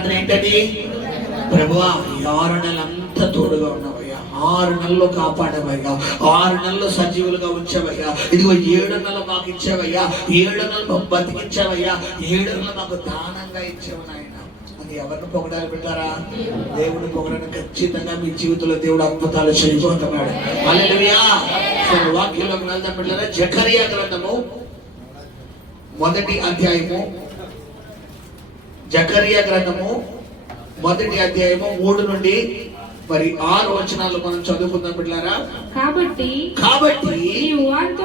ప్రార్థన ఏంటది? ప్రభువా 6 నెలలంతా తోడుగా ఉన్నావయ్యా, 6 నెలలు కాపాడవయ్యా, 6 నెలలు సజీవులుగా ఉంచావయ్యా, ఇదిగో 7 నెలలు మాకు ఇచ్చావయ్యా, 7 నెలలు మాకు బతికించావయ్యా, 7 నెలలు మాకు దానంగా ఇచ్చావు నాయన అని ఎవరిని పొగడాలి పెట్టారా? దేవుని పొగడని ఖచ్చితంగా మీ జీవితంలో దేవుడు అద్భుతాలు చేయబోతున్నాడు. హల్లెలూయా. వాక్యంలోకి వెళ్దాం పెట్టారా? జకరియా గ్రంథము 1వ అధ్యాయము, జకరియా గ్రంథము 1వ అధ్యాయము 3 నుండి మరి 6 వచనాలు మనం చదువుకుందాం బిడ్డలారా. కాబట్టి నీవు వారితో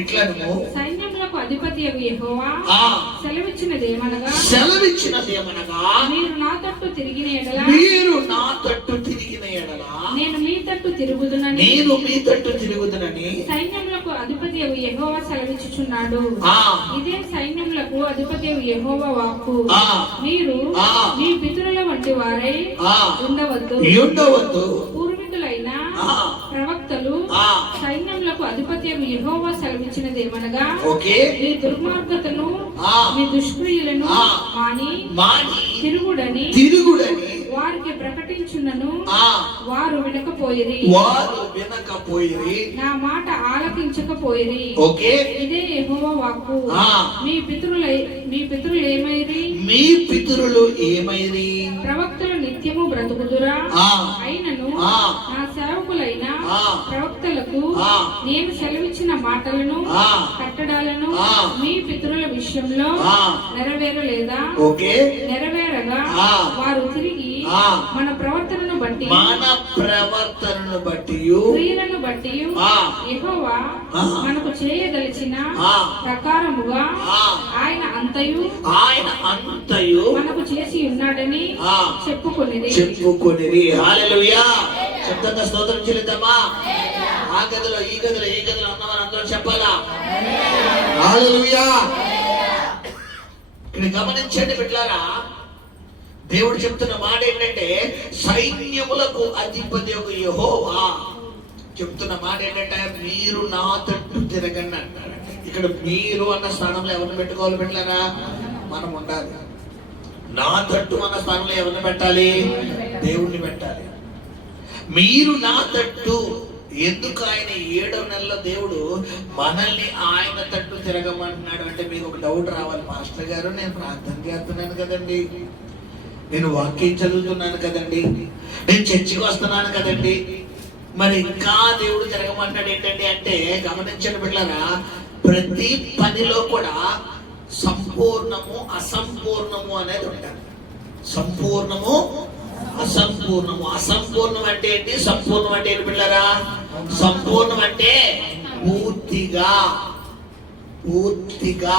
ఇట్లనము సైన్యములకు అధిపతియగు యెహోవా సెలవిచ్చినదేమనగా మీరు నా తట్టు తిరిగిన ఎడల నేను మీ తట్టు తిరుగుదునని సైన్యములకు అధిపతియగు యెహోవా సెలవిచ్చుచున్నాడు. ఇదే సైన్యములకు అధిపతియగు యెహోవా వాక్కు. మీరు మీ పితరుల వంటి వారై ఉండవద్దు. పూర్వీకులైన ప్రవక్తలు సైన్యములకు అధిపత్యము యెహోవా సెలవిచ్చినదేమనగా మీ దుర్మార్గతను మీ దుష్క్రియలను మాని తిరుగుడని వారికి ప్రకటించునను వారు వినకపోయిరి, నా మాట ఆలకించకపోయిరి. ఇదే యెహోవా వాక్కు. మీ పితరులు ఏమైరి? ప్రవక్తలు నిత్యము బ్రతుకుదురా? అయినను నా సేవకులైన ప్రవక్తలకు నేను సెలవిచ్చిన మాటలను కట్టడాలను మీ పితరుల విషయంలో నెరవేరలేదా? నెరవేరగా వారు తిరిగి మన ప్రవర్తనను బట్టి క్రియలను బట్టి యెహోవా మనకు చేయదలిచిన ప్రకారముగా ఆయన అంతయు మనకు చేసి ఉన్నాడని చెప్పుకొనిది. హల్లెలూయా. శబ్దంగా స్తోత్రం చెల్లిద్దామా? ఆ గదిలో ఈ గదిలో ఉన్నవారు అందరూ చెప్పాలా? హల్లెలూయా. ఇక్కడ గమనించండి బిడ్డలారా, దేవుడు చెప్తున్న మాట ఏంటంటే సైన్యములకు అధిపతి యెహోవా చెప్తున్న మాట ఏంటంటే మీరు నా తట్టు తిరగండి అంటారు. ఇక్కడ మీరు అన్న స్థానంలో ఎవరిని పెట్టుకోవాలి బిడ్డలారా? మనం ఉండాలి. నా తట్టు అన్న స్థానంలో ఎవరిని పెట్టాలి? దేవుణ్ణి పెట్టాలి. మీరు నా తట్టు. ఎందుకు ఆయన 7వ నెలలో దేవుడు మనల్ని ఆయన తట్టు తిరగమంటున్నాడు అంటే మీకు ఒక డౌట్ రావాలి. మాస్టర్ గారు, నేను ప్రార్థన చేస్తున్నాను కదండి, నేను వాక్యం చదువుతున్నాను కదండి, నేను చర్చికి వస్తున్నాను కదండి, మరి ఇంకా దేవుడు తిరగమంటున్నాడు ఏంటండి అంటే గమనించండి బిడ్డలారా, ప్రతి పనిలో కూడా సంపూర్ణము అసంపూర్ణము అనేది ఉంటారు. సంపూర్ణము అసంపూర్ణము. అసంపూర్ణం అంటే ఏంటి? సంపూర్ణం అంటే ఏంటి బిడ్డలారా? సంపూర్ణం అంటే పూర్తిగా.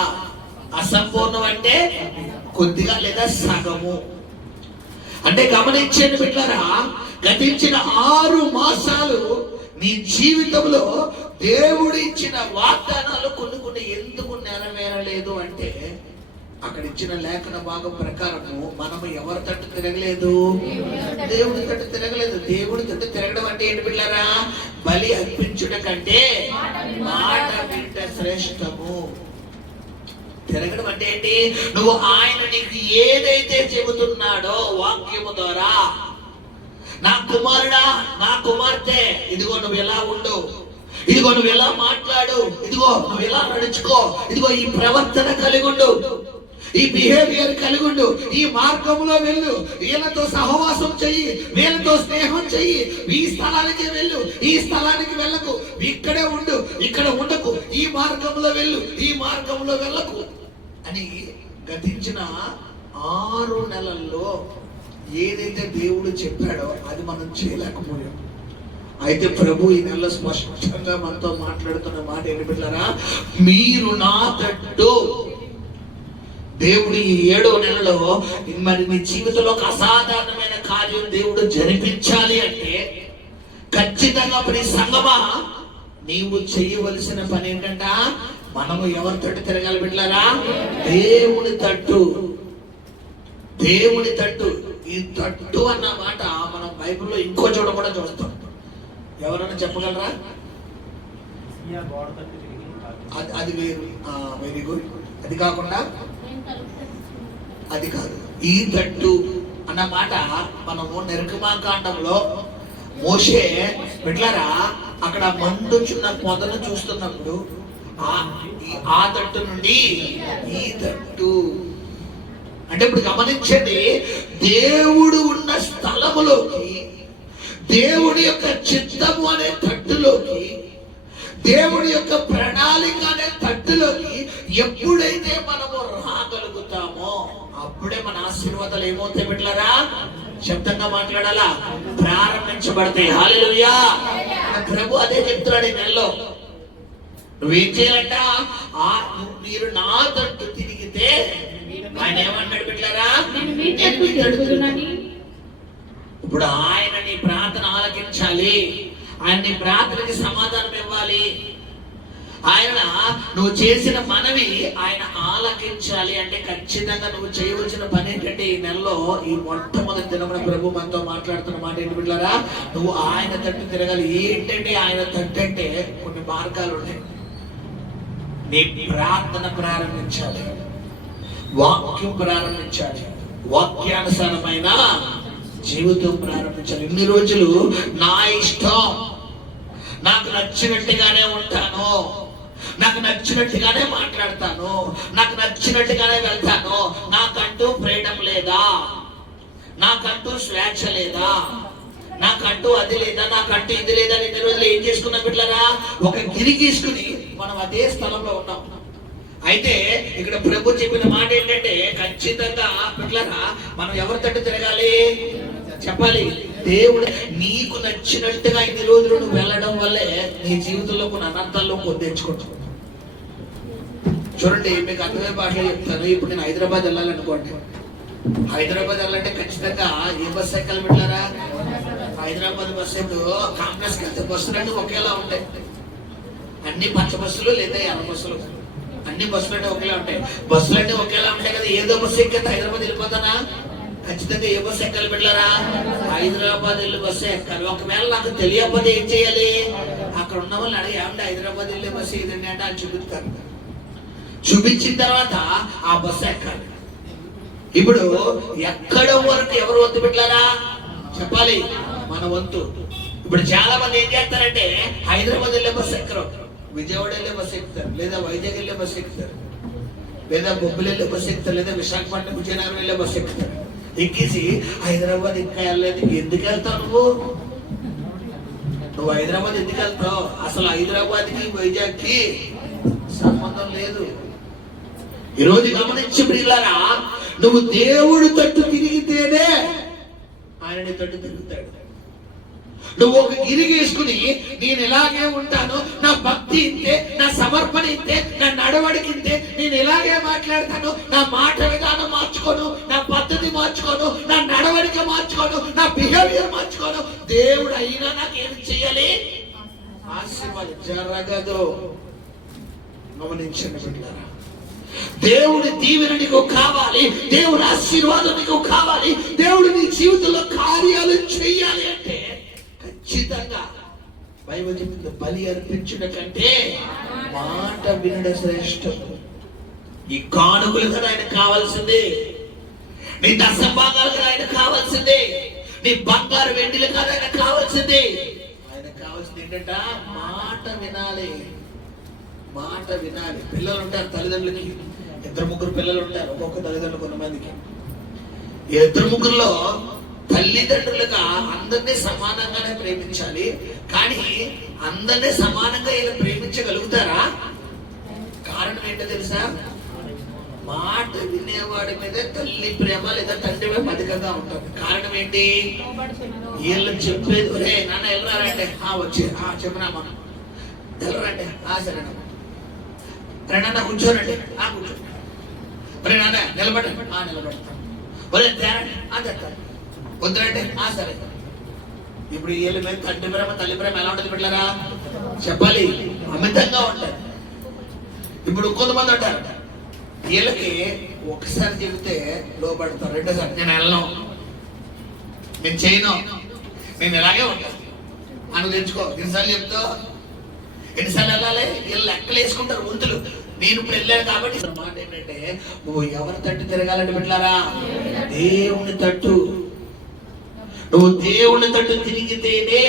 అసంపూర్ణం అంటే కొద్దిగా లేదా సగము. అంటే గమనించండి బిడ్డలారా, గతించిన 6 మాసాలు నీ జీవితంలో దేవుడు ఇచ్చిన వాగ్దానాలు కొన్ని ఎందుకు నెరవేరలేదు అంటే అక్కడ ఇచ్చిన లేఖన భాగం ప్రకారము మనము ఎవరి తట్టు తిరగలేదు? దేవుడి తట్టు తిరగలేదు. దేవుడి తట్టు తిరగడం అంటే ఏంటి బిడ్డలారా? బలి అర్పించుట కంటే మాట వింట శ్రేష్టము. తిరగడం అంటే ఏంటి? నువ్వు ఆయన నీకు ఏదైతే చెబుతున్నాడో వాక్యము ద్వారా, నా కుమారుడా, నా కుమార్తె, ఇదిగో నువ్వు ఎలా ఉండు, ఇదిగో నువ్వు ఎలా మాట్లాడు, ఇదిగో నువ్వు ఎలా నడుచుకో, ఇదిగో ఈ ప్రవర్తన కలిగి ఉండు, ఈ బిహేవియర్ కలిగి ఉండు, ఈ మార్గంలో వెళ్ళు, వీళ్ళతో సహవాసం చెయ్యి, వీళ్ళతో స్నేహం చెయ్యి, ఈ స్థలానికి వెళ్ళు, ఈ స్థలానికి వెళ్ళకు, ఇక్కడే ఉండు, ఇక్కడ ఉండకు, ఈ మార్గంలో వెళ్ళు, ఈ మార్గంలో వెళ్ళకు అని గతించిన 6 నెలల్లో ఏదైతే దేవుడు చెప్పాడో అది మనం చేయలేకపోయాం. అయితే ప్రభు ఈ నెలలో స్పష్టంగా మనతో మాట్లాడుతున్న మాట ఏంటి బిడ్డలారా? మీరు నా తట్టు. దేవుడు ఈ 7వ నెలలో మరి నీ జీవితంలో ఒక అసాధారణమైన కార్యం దేవుడు జరిపించాలి అంటే ఖచ్చితంగా ప్రతి సంగమా నీవు చేయవలసిన పని ఏంటంట? మనము ఎవరి తట్టు తిరగాలి బిడ్డలారా? దేవుని తట్టు. దేవుని తట్టు. ఈ తట్టు అన్న మాట మనం బైబిల్లో ఇంకో చోట కూడా చూస్తాం. ఎవరైనా చెప్పగలరా? అది వేరు. Very good. అది కాకుండా అది కాదు. ఈ తట్టు అన్న మాట మనము నిర్గమాకాండంలో మోషే బిడ్డలారా అక్కడ మండుచున్న పొదను చూస్తున్నప్పుడు ఆ తట్టు నుండి ఈ తట్టు అంటే ఇప్పుడు గమనించండి, దేవుడు ఉన్న స్థలములోకి, దేవుడి యొక్క చిత్తము అనే తట్టులోకి, దేవుడి యొక్క ప్రణాళిక అనే తట్టులోకి ఎప్పుడైతే మనము రాగలుగుతామో అప్పుడే మన ఆశీర్వాదాలు ఏమవుతాయి బిడ్డలారా? శబ్దంగా మాట్లాడాలా? ప్రారంభించబడతాయి. హల్లెలూయా. ప్రభు అదే చెప్తున్నాడు ఈ నెలలో. నువ్వేం చేయాలంట? మీరు నా తట్టు తిరిగితే ఆయన ఏమన్నాడు బిడ్డలారా? ఇప్పుడు ఆయన నీ ప్రార్థన ఆలకించాలి, ఆయన నీ ప్రార్థనకి సమాధానం ఇవ్వాలి, ఆయన నువ్వు చేసిన మనవి ఆయన ఆలకించాలి అంటే ఖచ్చితంగా నువ్వు చేయవలసిన పని ఏంటంటే ఈ నెలలో ఈ మొట్టమొదటి దినమున ప్రభు మనతో మాట్లాడుతున్న మాట ఏంటి బిడ్డలారా? నువ్వు ఆయన తట్టు తిరగాలి. ఏంటంటే ఆయన తట్టు అంటే కొన్ని మార్గాలు ఉన్నాయి. నీ ప్రార్థన ప్రారంభించాలి, వాక్యం ప్రారంభించాలి, వాక్యానుసారమైన జీవితం ప్రారంభించాలి. ఇన్ని రోజులు నా ఇష్టం, నాకు నచ్చినట్టుగానే ఉంటాను, నాకు నచ్చినట్టుగానే మాట్లాడతాను, నాకు నచ్చినట్టుగానే వెళ్తాను, నాకంటూ ఫ్రీడమ్ లేదా, నాకంటూ స్వేచ్ఛ లేదా, నాకంటూ అది లేదా, నాకంటూ ఇది లేదా. ఇన్ని రోజులు ఏం చేసుకున్నా బిడ్డలారా? ఒక గిరి గీసుకుని మనం అదే స్థలంలో ఉన్నాం. అయితే ఇక్కడ ప్రభు చెప్పిన మాట ఏంటంటే ఖచ్చితంగా బిడ్డలారా మనం ఎవరి తట్టు తిరగాలి చెప్పాలి? దేవుడు నీకు నచ్చినట్టుగా ఇన్ని రోజులు నువ్వు వెళ్ళడం వల్లే నీ జీవితంలో కొన్ని అనర్థాల్లో పొందించుకుంటావు. చూడండి, మీకు అర్థమయ్యే భాషలో చెప్తాను. ఇప్పుడు నేను హైదరాబాద్ వెళ్ళాలనుకోండి, హైదరాబాద్ వెళ్ళాలంటే ఖచ్చితంగా ఏ బస్సు ఎక్కాలి బిడ్డలారా? హైదరాబాద్ బస్సు. ఇప్పుడు కాంగ్రెస్కి వెళ్తే బస్సులన్నీ ఒకేలా ఉంటాయి, అన్ని పచ్చ బస్సులు లేదా ఎర్ర బస్సులు, అన్ని బస్సులన్నీ ఒకేలా ఉంటాయి. బస్సులన్నీ ఒకేలా ఉంటాయి కదా, ఏదో బస్సు ఎక్కితే హైదరాబాద్ వెళ్ళిపోతానా? ఖచ్చితంగా ఏ బస్సు ఎక్కాలి బిడ్డలారా? హైదరాబాద్ వెళ్ళే బస్సు ఎక్కాలి. ఒకవేళ నాకు తెలియకపోతే ఏం చేయాలి? అక్కడ ఉన్న వాళ్ళని అడిగి ఏమంటే హైదరాబాద్ వెళ్ళే బస్సు ఏదండి అంటే అని చూపిస్తారు. చూపించిన తర్వాత ఆ బస్సు ఎక్కాలి. ఇప్పుడు ఎక్కడ వరకు ఎవరు వంతు బిడ్డలారా చెప్పాలి? మన వంతు. ఇప్పుడు చాలా మంది ఏం చేస్తారంటే హైదరాబాద్ వెళ్ళే బస్సు ఎక్కరు, విజయవాడ వెళ్ళే బస్సు ఎక్కుతారు, లేదా వైజాగ్ వెళ్ళే బస్సు ఎక్కుతారు, లేదా బొబ్బిలి వెళ్ళే బస్సు ఎక్కుతారు, లేదా విశాఖపట్నం విజయనగరం వెళ్ళే బస్సు ఎక్కుతారు. ఎక్కేసి హైదరాబాద్ ఇంకా వెళ్ళలేదు. ఎందుకు వెళ్తావు నువ్వు హైదరాబాద్ ఎందుకు వెళ్తావు? అసలు హైదరాబాద్ కి వైజాగ్ కి సంబంధం లేదు. ఈరోజు గమనించి ప్రియులారా, నువ్వు దేవుడు తట్టు తిరిగితేనే ఆయన తట్టు తిరుగుతాడు. నువ్వు ఒక గిరి వేసుకుని నేను ఇలాగే ఉంటాను, నా భక్తి ఇంతే, నా సమర్పణ ఇంతే, నా నడవడికి ఇంతే, నేను ఇలాగే మాట్లాడతాను, నా మాట విధానం మార్చుకోను, నా పద్ధతి మార్చుకోను, నా నడవడిక మార్చుకోను, నా బిహేవియర్ మార్చుకోను, దేవుడు అయినా నాకు ఏమి చేయాలి? ఆశీర్వాదం జరగదు. గమనించండి బిడ్డలారా, దేవుడి దీవెన నీకు కావాలి, దేవుడి ఆశీర్వాదం నీకు కావాలి, దేవుడు నీ జీవితంలో కార్యాలు చేయాలి అంటే ఖచ్చితంగా బైబిల్ చెప్పింది, బలి అర్పించుట కంటే మాట వినడం శ్రేష్టం. ఈ కానుకలు కదా ఆయన కావాల్సింది, నీ దశభాగాలు కదా ఆయన కావాల్సింది, నీ బంగారు వెండిలు కదా ఆయన కావాల్సింది. ఆయన కావాల్సింది ఏంటంట? మాట వినాలి, మాట వినాలి. పిల్లలు ఉంటారు, తల్లిదండ్రులకి 2-3 పిల్లలు ఉంటారు, ఒక్కొక్క తల్లిదండ్రులు కొంతమందికి. 2-3లో తల్లిదండ్రులుగా అందరినీ సమానంగానే ప్రేమించాలి. కానీ అందరినీ సమానంగా ఇలా ప్రేమించగలుగుతారా? కారణం ఏంటో తెలుసా? మాట వినేవాడి మీద తల్లి ప్రేమ లేదా తండ్రి ప్రేమ అధికంగా ఉంటుంది. కారణం ఏంటి? వీళ్ళు చెప్పేది, ఒరే నాన్న వెళ్ళరారంటే వచ్చి చెప్పినామా, వెళ్ళరంటే సరేనమ్మా, రే నాన్న కూర్చోనండి కూర్చో, ఒరే నాన్న నిలబడండి నిలబడతాను, ఒరే తేరండి తెస్తాను, వద్దురంటే సరే. ఇప్పుడు వీళ్ళ మీద తండ్రి ప్రేమ తల్లి ప్రేమ ఎలా ఉంటుంది బిడ్డలారా చెప్పాలి? అమితంగా ఉంటుంది. ఇప్పుడు కొంతమంది ఉంటారు, వీళ్ళకి ఒకసారి చెబితే లోపడతారు, రెండోసారి నేను వెళ్ళను, నేను చేయను, నేను ఇలాగే ఉంటాను అని తెచ్చుకో. ఎన్నిసార్లు చెప్తావు? ఎన్నిసార్లు వెళ్ళాలి? వీళ్ళు లెక్కలు వేసుకుంటారు వంతులు. నేను ఇప్పుడు వెళ్ళాను కాబట్టి మాట ఏంటంటే, నువ్వు ఎవరి తట్టు తిరగాలంటే బిడ్డలారా, దేవుని తట్టు. నువ్వు దేవుని తట్టు తిరిగితేనే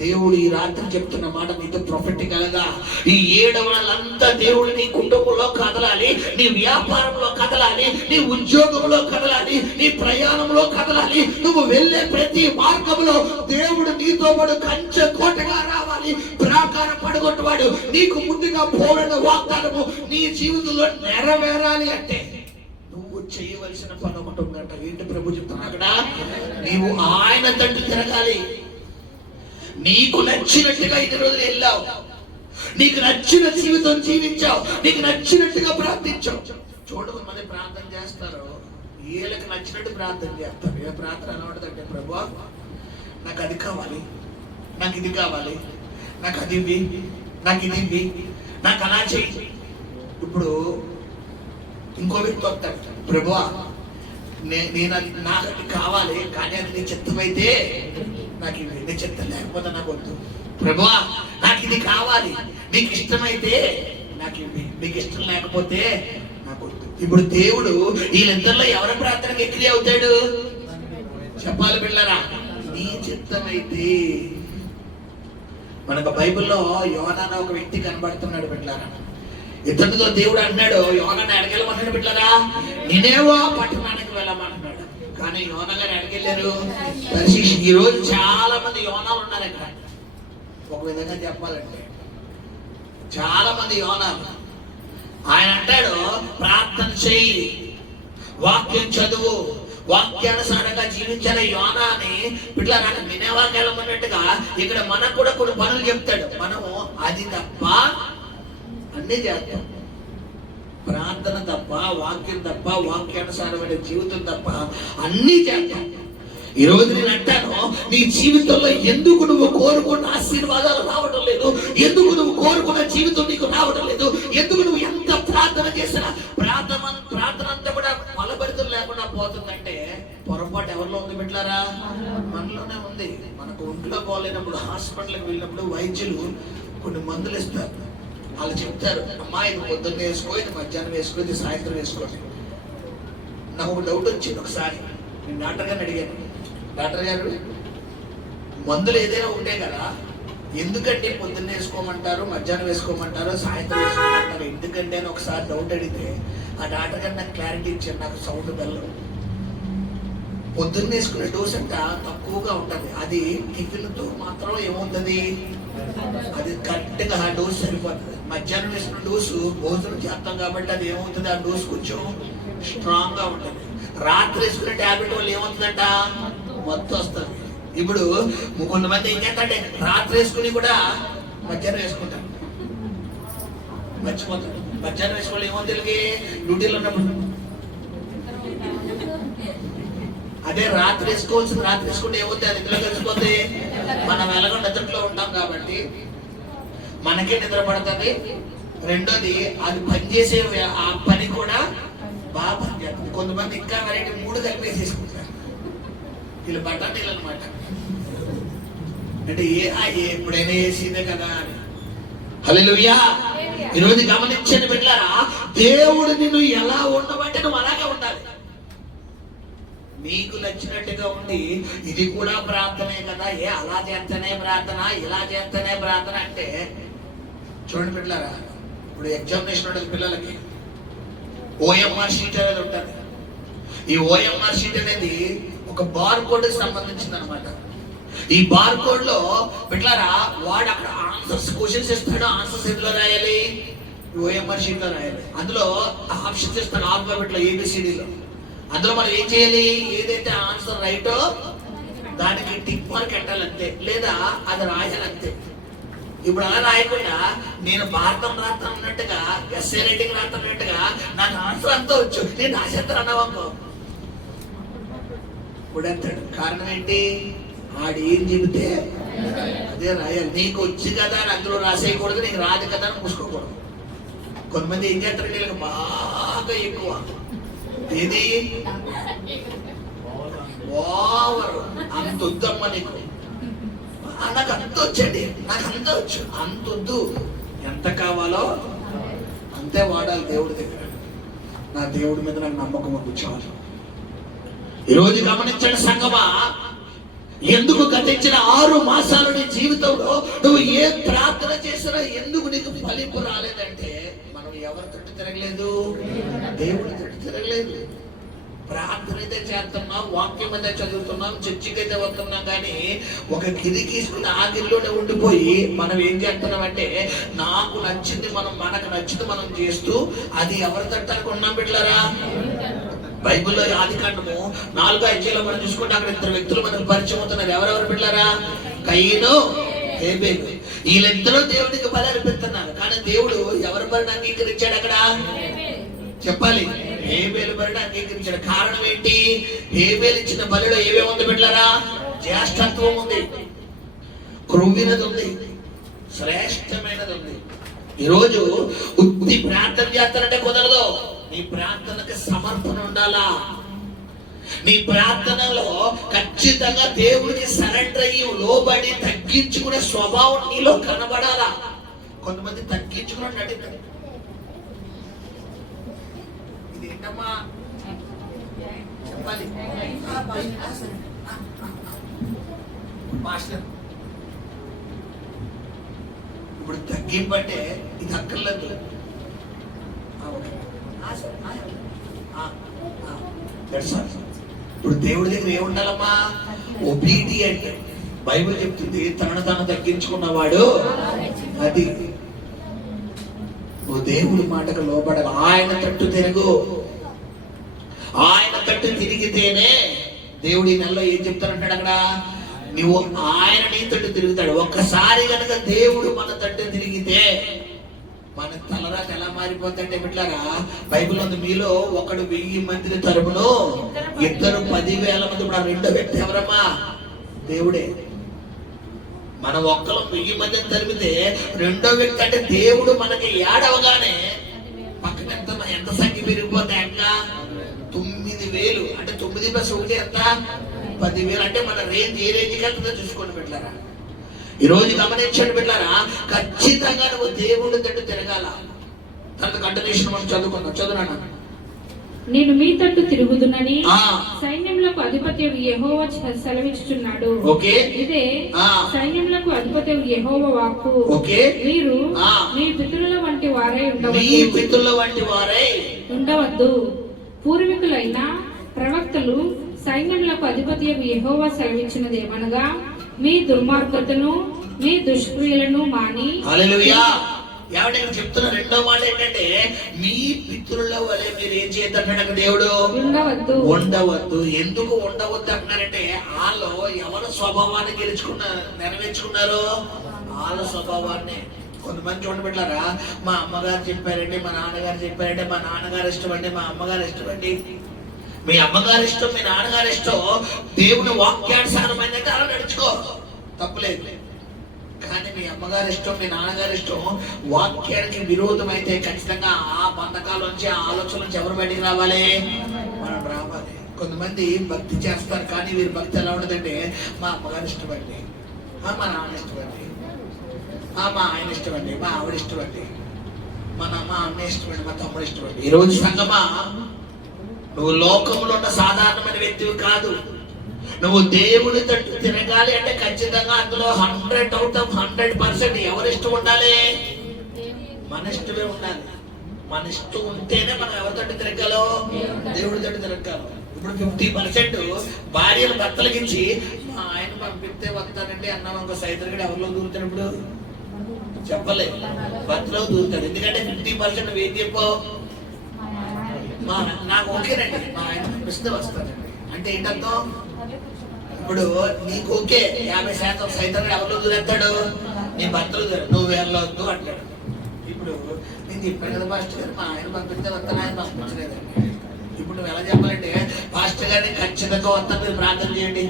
దేవుడు ఈ రాత్రి చెప్తున్న మాట నీతో ప్రొఫెటికల్ గా, ఈ 7 వాళ్ళంతా దేవుడు నీ కుటుంబంలో కదలాలి, నీ వ్యాపారంలో కదలాలి, నీ ఉద్యోగంలో కదలాలి, నీ ప్రయాణంలో కదలాలి. నువ్వు వెళ్ళే ప్రతి మార్గంలో దేవుడు నీతో పాటు కంచె కోటగా రావాలి, ప్రాకార పడగొట్టువాడు నీకు ముందుగా పోయిన వాగ్దానము నీ జీవితంలో నెరవేరాలి అంటే నువ్వు చేయవలసిన పని ఒకటి ఉందంట. ఏంటి ప్రభు చెప్తున్నా అక్కడ? నీవు ఆయన తట్టు తిరగాలి. నీకు నచ్చినట్టుగా 5 రోజులు వెళ్ళావు, నీకు నచ్చిన జీవితం జీవించావు, నీకు నచ్చినట్టుగా ప్రార్థించావు. చూడు, కొంతమంది ప్రార్థన చేస్తారు, వీళ్ళకి నచ్చినట్టు ప్రార్థన చేస్తారు. ఏ ప్రార్థన ఎలా ఉంటుందంటే, ప్రభువా నాకు అది కావాలి, నాకు ఇది కావాలి, నాకు అది ఇవ్వి, నాకు ఇది ఇవ్వి, నాకు అలా చెయ్యి. ఇప్పుడు ఇంకో వ్యక్తి వస్తాడు, ప్రభువా నేను అది నాకు అది కావాలి, కానీ అది నీ చిత్తమైతే నాకు ఇవి, నీ చిత్తం లేకపోతే నాకు వద్దు. ప్రభువా నాకు ఇది కావాలి, నీకు ఇష్టమైతే నాకు ఇవి, నీకు ఇష్టం లేకపోతే నాకు వద్దు. ఇప్పుడు దేవుడు వీళ్ళిద్దరిలో ఎవరి ప్రార్థనకి ఎక్కిరి అవుతాడు? చెప్పాలి బిళ్ళరా, నీ చిత్తమైతే. మనకు బైబిల్లో యోనా అనే ఒక వ్యక్తి కనబడుతున్నాడు బిడ్డలారా. ఇతనితో దేవుడు అన్నాడు, యోనాని ఎడకెళ్ళమంటాడు బిడ్డలారా, నినేవో పట్టణానికి వెళ్ళమంటున్నాడు. కానీ యోనా గారు ఎడకెళ్ళారు? ఈ రోజు చాలా మంది యోనాలు ఉన్నారు ఇక్కడ. ఒక విధంగా చెప్పాలంటే చాలా మంది యోనాలు. ఆయన అంటాడు, ప్రార్థన చెయ్యి, వాక్యం చదువు, వాక్యానుసారంగా జీవించాలి. యోనాని బిడ్డలారా నినేవాకి వెళ్ళమన్నట్టుగా ఇక్కడ మనకు కూడా కొన్ని పనులు చెప్తాడు. మనము అది తప్ప అన్నీ చేస్తాం. ప్రార్థన తప్ప, వాక్యం తప్ప, వాక్యానుసారమైన జీవితం తప్ప అన్నీ చేస్తాం. ఈ రోజు నేను అంటాను, నీ జీవితంలో ఎందుకు నువ్వు కోరుకున్న ఆశీర్వాదాలు రావడం లేదు, ఎందుకు నువ్వు కోరుకున్న జీవితం నీకు రావడం లేదు, ఎందుకు నువ్వు ఎంత ప్రార్థన చేసినా ప్రార్థన అంతా కూడా ఫలభరితం లేకుండా పోతుందంటే పొరపాటు ఎవరిలో ఉంది బిడ్డలారా? మనలోనే ఉంది. మనకు ఒంట్లో పోలేనప్పుడు, హాస్పిటల్కి వెళ్ళినప్పుడు వైద్యులు కొన్ని మందులు ఇస్తారు. వాళ్ళు చెప్తారు, అమ్మా ఇది పొద్దున్న వేసుకో, ఇది మధ్యాహ్నం వేసుకో, ఇది సాయంత్రం వేసుకోండి. నాకు ఒక డౌట్ వచ్చింది. ఒకసారి నేను డాక్టర్ గారిని అడిగాను, డాక్టర్ గారు మందులు ఏదైనా ఉంటే కదా, ఎందుకంటే పొద్దున్న వేసుకోమంటారు, మధ్యాహ్నం వేసుకోమంటారు, సాయంత్రం వేసుకోమంటారు, ఎందుకంటే అని ఒకసారి డౌట్ అడిగితే ఆ డాక్టర్ గారు నాకు క్లారిటీ ఇచ్చారు. నాకు సౌండ్ బెల్లం పొద్దున్న వేసుకునే డోస్ అంట తక్కువగా ఉంటుంది. అది టిఫిన్తో మాత్రం ఏమవుతుంది, అది కరెక్ట్ గా ఆ డోస్ సరిపోతుంది. మధ్యాహ్నం వేసుకున్న డోసు భోజనం చేస్తాం కాబట్టి అది ఏమవుతుంది, ఆ డోస్ కొంచెం స్ట్రాంగ్ గా ఉంటుంది. రాత్రి వేసుకునే టాబ్లెట్ వల్ల ఏమవుతుందంట, మొత్తం వస్తుంది. ఇప్పుడు కొంతమంది ఏం చేస్తారంటే రాత్రి వేసుకుని కూడా మధ్యాహ్నం వేసుకుంటారు, మర్చిపోతారు. మధ్యాహ్నం వేసుకోవాలి ఏమవుతుంది, డ్యూటీలో ఉన్నప్పుడు. అదే రాత్రి వేసుకోవాల్సింది రాత్రి వేసుకుంటే ఏమవుతుంది, అది ఇందులో కలిసిపోతే మనం ఎలాగో నిద్రలో ఉంటాం కాబట్టి మనకే నిద్ర పడుతుంది. రెండోది అది పనిచేసే ఆ పని కూడా బాగా పనిచేస్తుంది. కొంతమంది ఇంకా వెరైటీ 3 కలిపేసేసుకుంటారు. వీళ్ళు బఠానీలు అనమాట. అంటే ఎప్పుడైనా వేసిందే కదా అని. హల్లెలూయా. ఈరోజు గమనించండి బిడ్డలారా, దేవుడు నిన్ను ఎలా ఉండమంటే నువ్వు అలాగే ఉండాలి. నీకు నచ్చినట్టుగా ఉండి ఇది కూడా ప్రార్థనే కదా, అలా చేస్తేనే ప్రార్థన, ఇలా చేస్తేనే ప్రార్థన అంటే చూడండి బిడ్డలారా. ఇప్పుడు ఎగ్జామినేషన్ ఉంటుంది పిల్లలకి, ఓఎంఆర్ షీట్ అనేది ఉంటుంది. ఈ ఓఎంఆర్ షీట్ అనేది ఒక బార్ కోడ్ కి సంబంధించింది అనమాట. ఈ బార్ కోడ్ లో బిడ్డలారా వాడు అక్కడ ఆన్సర్స్ క్వశ్చన్స్ ఇస్తాడు. ఆన్సర్స్ ఎందులో రాయాలి, ఓఎంఆర్ షీట్ లో రాయాలి. అందులో ఆప్షన్స్ ఇస్తాడు ఆల్ఫాబెట్ లో, ఏబిసిడిలో. అందులో మనం ఏం చేయాలి, ఏదైతే ఆన్సర్ రైటో దానికి టిక్ మార్క్ పెట్టాలంతే, లేదా అది రాయాలంతే. ఇప్పుడు అలా రాయకుండా నేను భారతం రాస్తాను అన్నట్టుగా, ఎస్ఏ రైటింగ్ రాస్తాను అన్నట్టుగా నాకు ఆన్సర్ అంతా వచ్చు, నేను రాసేస్తాను అన్నావనుకో ఇప్పుడు అంటాడు. కారణం ఏంటి, ఆడు ఏం చెబితే అదే రాయాలి. నీకు వచ్చి కదా అని అందులో రాసేయకూడదు, నీకు రాదు కదా అని మూసుకోకూడదు. కొంతమంది ఏం చేస్తారు, వీళ్ళకి బాగా ఎక్కువ ఏది ఓవర్, అంత వద్దమ్మ నీకు, నాకు అంత వచ్చండి, నాకు అంత వచ్చు, అంత వద్దు, ఎంత కావాలో అంత అంతే వాడాలి దేవుడి దగ్గర. నా దేవుడి మీద నాకు నమ్మకం ఉంది చాలు. ఈరోజు గమనించండి సంగమా, ఎందుకు గతించిన 6 మాసాలు నీ జీవితంలో నువ్వు ఏ ప్రార్థన చేసినా ఎందుకు నీకు ఫలింపు రాలేదంటే మనం ఎవరి తట్టు తిరగలేదు, దేవుడి తట్టు తిరగలేదు. ప్రార్థన అయితే చేస్తున్నాం, వాక్యం అయితే చదువుతున్నాం, చర్చికి అయితే వస్తున్నాం, కానీ ఒక గిరి గీసుకుని ఆ గిరిలోనే ఉండిపోయి మనం ఏం చేస్తున్నామంటే నాకు నచ్చింది మనకు నచ్చింది మనం చేస్తూ అది ఎవరి తట్టానికి ఉన్నాం బిడ్డలారా. బైబిల్లో ఆదికాండము 4వ అధ్యాయంలో మనం చూసుకుంటే అక్కడ 2 వ్యక్తులు మనకు పరిచయం అవుతున్నారు. ఎవరెవరు బిడ్డలారా? కయీను, హేబేలు. వీళ్ళిద్దరూ దేవుడికి బలి అర్పిస్తున్నారు, కానీ దేవుడు ఎవరి బలిని అంగీకరించాడు అక్కడ చెప్పాలి? హేబేలు బలిని అంగీకరించాడు. కారణం ఏంటి? హేబేలు ఇచ్చిన బలిలో ఏమేమి ఉంది బిడ్డలారా? జ్యేష్ఠత్వం ఉంది, క్రొవ్వినది ఉంది, శ్రేష్టమైనది ఉంది. ఈరోజు ఉత్తి ప్రార్థన చేస్తానంటే కుదరదు. నీ ప్రార్థనకి సమర్పణ ఉండాలా. నీ ప్రార్థనలో ఖచ్చితంగా దేవుడికి సరెండర్ అయ్యి లోబడి తగ్గించుకునే స్వభావం నీలో కనబడాలా. కొంతమంది తగ్గించుకుని నడుస్తారు. ఇది ఏంటమ్మా చెప్పాలి? ఇప్పుడు తగ్గింపంటే ఇది అక్కర్లేదు. ఇప్పుడు దేవుడి దగ్గర ఏముండాలమ్మా? ఒబీడియంట్. బైబిల్ చెప్తుంది తనను తాను తగ్గించుకున్నవాడు అది. నువ్వు దేవుడి మాటకు లోబడాలి. ఆయన తట్టు తిరుగు. ఆయన తట్టు తిరిగితేనే దేవుడి నెలలో ఏం చెప్తానంటాడు అక్కడ? నువ్వు ఆయన నీ తట్టు తిరుగుతాడు. ఒక్కసారి కనుక దేవుడు మన తట్టు తిరిగితే మన తలరాత ఎలా మారిపోతుంటే బిడ్డలారా, బైబిల్ ఉంది మీలో ఒకడు 1000 మందిని తరపును 2 10,000 మంది. ఇప్పుడు 2వ వ్యక్తి ఎవరమ్మా? దేవుడే. మనం ఒక్కరు 1000 మందిని తరిమితే 2వ వ్యక్తి అంటే దేవుడు మనకి ఏడవగానే పక్కన ఎంత సంఖ్య పెరిగిపోతే ఇంకా 9,000. అంటే 9 + 1 ఎంత? 10,000. అంటే మన రేంజ్ ఏ రేంజ్కి వెళ్తుందో చూసుకోండి బిడ్డలారా. ఈరోజు గమనించండి బిడ్డలారా, ఖచ్చితంగా నువ్వు దేవుడి తట్టు తిరగాల. తర్వాత కంటిన్యూషన్ మనం చదువుకుందాం. చదువునా? నేను మీ తట్టు తిరుగుదునని సైన్యములకు అధిపతి యెహోవా సెలవిచ్చుచున్నాడు. ఇదే సైన్యములకు అధిపతి యెహోవా వాక్కు. మీరు మీ పితరుల వంటి వారై ఉండవద్దు. పూర్వీకులైన ప్రవక్తలు సైన్యములకు అధిపతి యెహోవా సెలవిచ్చినదేమనగా మీ దుర్మార్గతను మీ దుష్క్రియలను మాని. హల్లెలూయా. ఎవరైనా చెప్తున్న రెండో మాట ఏంటంటే మీ పితరుల వలె మీరు ఏం చేయొద్దన్నాడు దేవుడు? ఉండవద్దు. ఎందుకు ఉండవద్దు అంటున్నారంటే వాళ్ళు ఎవరి స్వభావాన్ని నెరవేర్చుకున్నారు? వాళ్ళ స్వభావాన్ని. కొంతమంది చూడండి బిడ్డలారా, మా అమ్మగారు చెప్పారంటే, మా నాన్నగారు చెప్పారంటే, మా నాన్నగారు ఇష్టం అండి, మా అమ్మగారు ఇష్టం అండి. మీ అమ్మగారి ఇష్టం, మీ నాన్నగారి ఇష్టం దేవుని వాక్యానుసారమైనది అలా నడుచుకో, తప్పులేదు. కానీ మీ అమ్మగారి ఇష్టం, మీ నాన్నగారి ఇష్టం వాక్యానికి విరోధమైతే ఖచ్చితంగా ఆ బంధకాల నుంచి, ఆ ఆలోచన నుంచి ఎవరు బయటికి రావాలి? మనం రావాలి. కొంతమంది భక్తి చేస్తారు, కానీ వీరి భక్తి ఎలా ఉండదంటే మా అమ్మగారి ఇష్టం అండి, మా నాన్న ఇష్టం అండి, మా ఆయన ఇష్టం అండి, మా ఆవిడ ఇష్టం అండి, మా అన్న ఇష్టం అండి, మా తమ్ముడు ఇష్టం అండి. ఈరోజు సంగమా, నువ్వు లోకంలో ఉన్న సాధారణమైన వ్యక్తివి కాదు. నువ్వు దేవుడి తట్టు తిరగాలి అంటే ఖచ్చితంగా అందులో 100 out of 100% ఎవరి ఇష్టం ఉండాలి? మన ఇష్టమే ఉండాలి. మన ఇష్టం ఉంటేనే మనం ఎవరి తట్టు తిరగాలో? దేవుడి తట్టు తిరగాలి. ఇప్పుడు 50% భార్యలు భర్తలకి ఇచ్చి మా ఆయన పంపిస్తే వస్తానంటే అన్నాం ఇంకో సైతం ఎవరిలో దూరుతాడు? ఇప్పుడు చెప్పలేదు, భర్తలో దూరుతాడు. ఎందుకంటే 50% ఏం చెప్పావు? నాకు ఓకేనండి, మా ఆయన పంపిస్తే వస్తానండి అంటే ఏంటంతో? ఇప్పుడు నీకు ఓకే 50% సైతం ఎవరిలో దూరేస్తాడు? నీ భర్తలు నువ్వు వెళ్ళొద్దు అంటాడు. ఇప్పుడు నేను చెప్పాను కదా పాస్టర్ గారు, మా ఆయన పంపిస్తే వస్తాను, ఆయన పంపించలేదండి. ఇప్పుడు నువ్వు ఎలా చెప్పాలంటే పాస్టర్ గారిని ఖచ్చితంగా వస్తాను, మీరు ప్రార్థన చేయండి,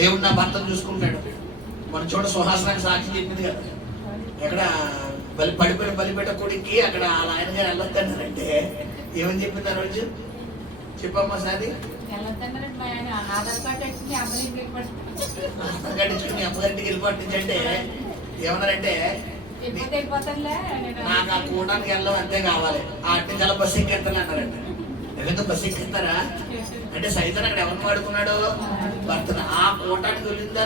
దేవుడు నా భర్తను చూసుకుంటాడు. మన చోట సుహాసనానికి సాక్షి చెప్పింది కదా, ఎక్కడ బలిపేట కొడుక్కి అక్కడ వాళ్ళ ఆయన గారు వెళ్ళొద్దన్నారంటే ఏమని చెప్పింది ఆ రోజు? చెప్పమ్మా సాది. ఆధార్ కార్డు ఇచ్చుకుని అమ్మగారింటికి వెళ్ళిపోతుంది అంటే ఏమన్నారంటే నాకు ఆ కూడానికి వెళ్ళడం అంతే కావాలి. ఆ అట్టించాల బస్సు ఎక్కేస్తాను అన్నారంట. ఎందుకంటే బస్సు ఎక్కేస్తారా అంటే సైతం అక్కడ ఎవరిని వాడుకున్నాడు? భర్తను. ఆ కూటానికి వెళ్ళిందా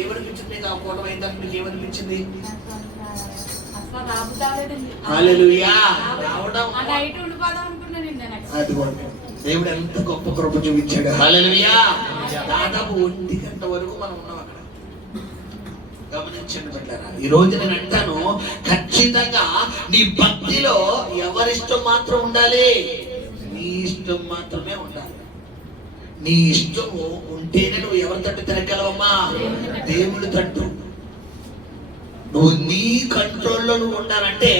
ఏమనిపించింది నీకు? ఆ కూటం అయిన తర్వాత మీకు ఏమనిపించింది? హల్లెలూయా. రావడం అదిగోండి, దేవుడు ఎంత గొప్ప కృప చూపించాడు. హల్లెలూయా. దాదాపు 1 గంట వరకు మనం ఉన్నాం అక్కడ. గమనించండి బిడ్డలారా, ఈ రోజు నేను అంటాను, ఖచ్చితంగా నీ భక్తిలో ఎవరిష్టం మాత్రం ఉండాలి? నీ ఇష్టం మాత్రమే ఉండాలి. నీ ఇష్టం ఉంటేనే నువ్వు ఎవరి తట్టు తిరగలవమ్మా? దేవుడి తట్టు. నువ్వు నీ కంట్రోల్లో నువ్వు ఉండాలంటే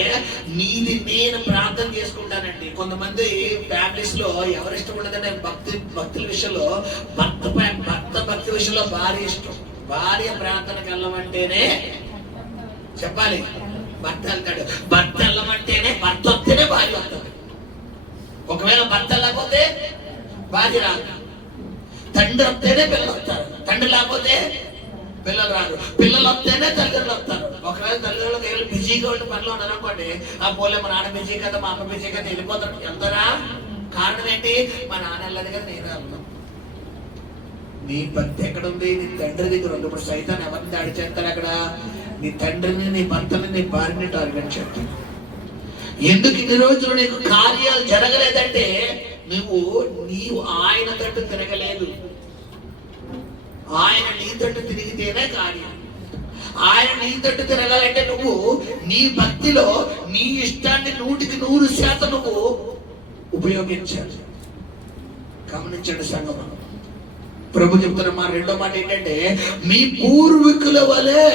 నీది నేను ప్రార్థన చేసుకుంటానండి. కొంతమంది ఫ్యామిలీస్ లో ఎవరిష్టం ఉండదంటే భక్తుల విషయంలో భర్త భక్తి విషయంలో భార్య ఇష్టం. భార్య ప్రార్థనకు వెళ్ళమంటేనే చెప్పాలి భర్త వెళ్తాడు. భర్త వెళ్ళమంటేనే భర్త వస్తేనే భార్య వస్తుంది. ఒకవేళ భర్త లేకపోతే భార్య రాదు. తండ్రి వస్తేనే పిల్లలు వస్తారు. తండ్రి లేకపోతే పిల్లలు రారు. పిల్లలు వస్తేనే తల్లిదండ్రులు వస్తారు. ఒకవేళ తల్లిదండ్రులు బిజీగా ఉండి పనిలో ఉన్నారు అనుకోండి, ఆ పోలే మా నాన్న బిజీ కదా, మా అమ్మ బిజీ కదా, వెళ్ళిపోతాడు. వెళ్తారా? కారణం ఏంటి? మా నాన్న వెళ్ళదు కదా, నేను వెళ్తాను. నీ భక్తి ఎక్కడ ఉంది? నీ తండ్రి దగ్గర ఉంది. ఇప్పుడు సైతాన్ ఎవరిని దాడి చేస్తాడు అక్కడ? నీ తండ్రిని, నీ భర్తని, నీ భార్యని టార్గెట్ చేస్తాడు. ఎందుకు ఇన్ని రోజులు నీకు కార్యాలు జరగలేదంటే నీవు ఆయన తట్టు తిరగలేదు. ఆయన నీ తట్టు తిరిగితేనే కార్యం. ఆయన నీ తట్టు తిరగాలంటే నువ్వు నీ భక్తిలో నీ ఇష్టాన్ని 100% నువ్వు ఉపయోగించాలి. గమనించండి సంగమం. ప్రభు చెప్తున్న మా రెండో మాట ఏంటంటే, మీ పూర్వీకుల వలె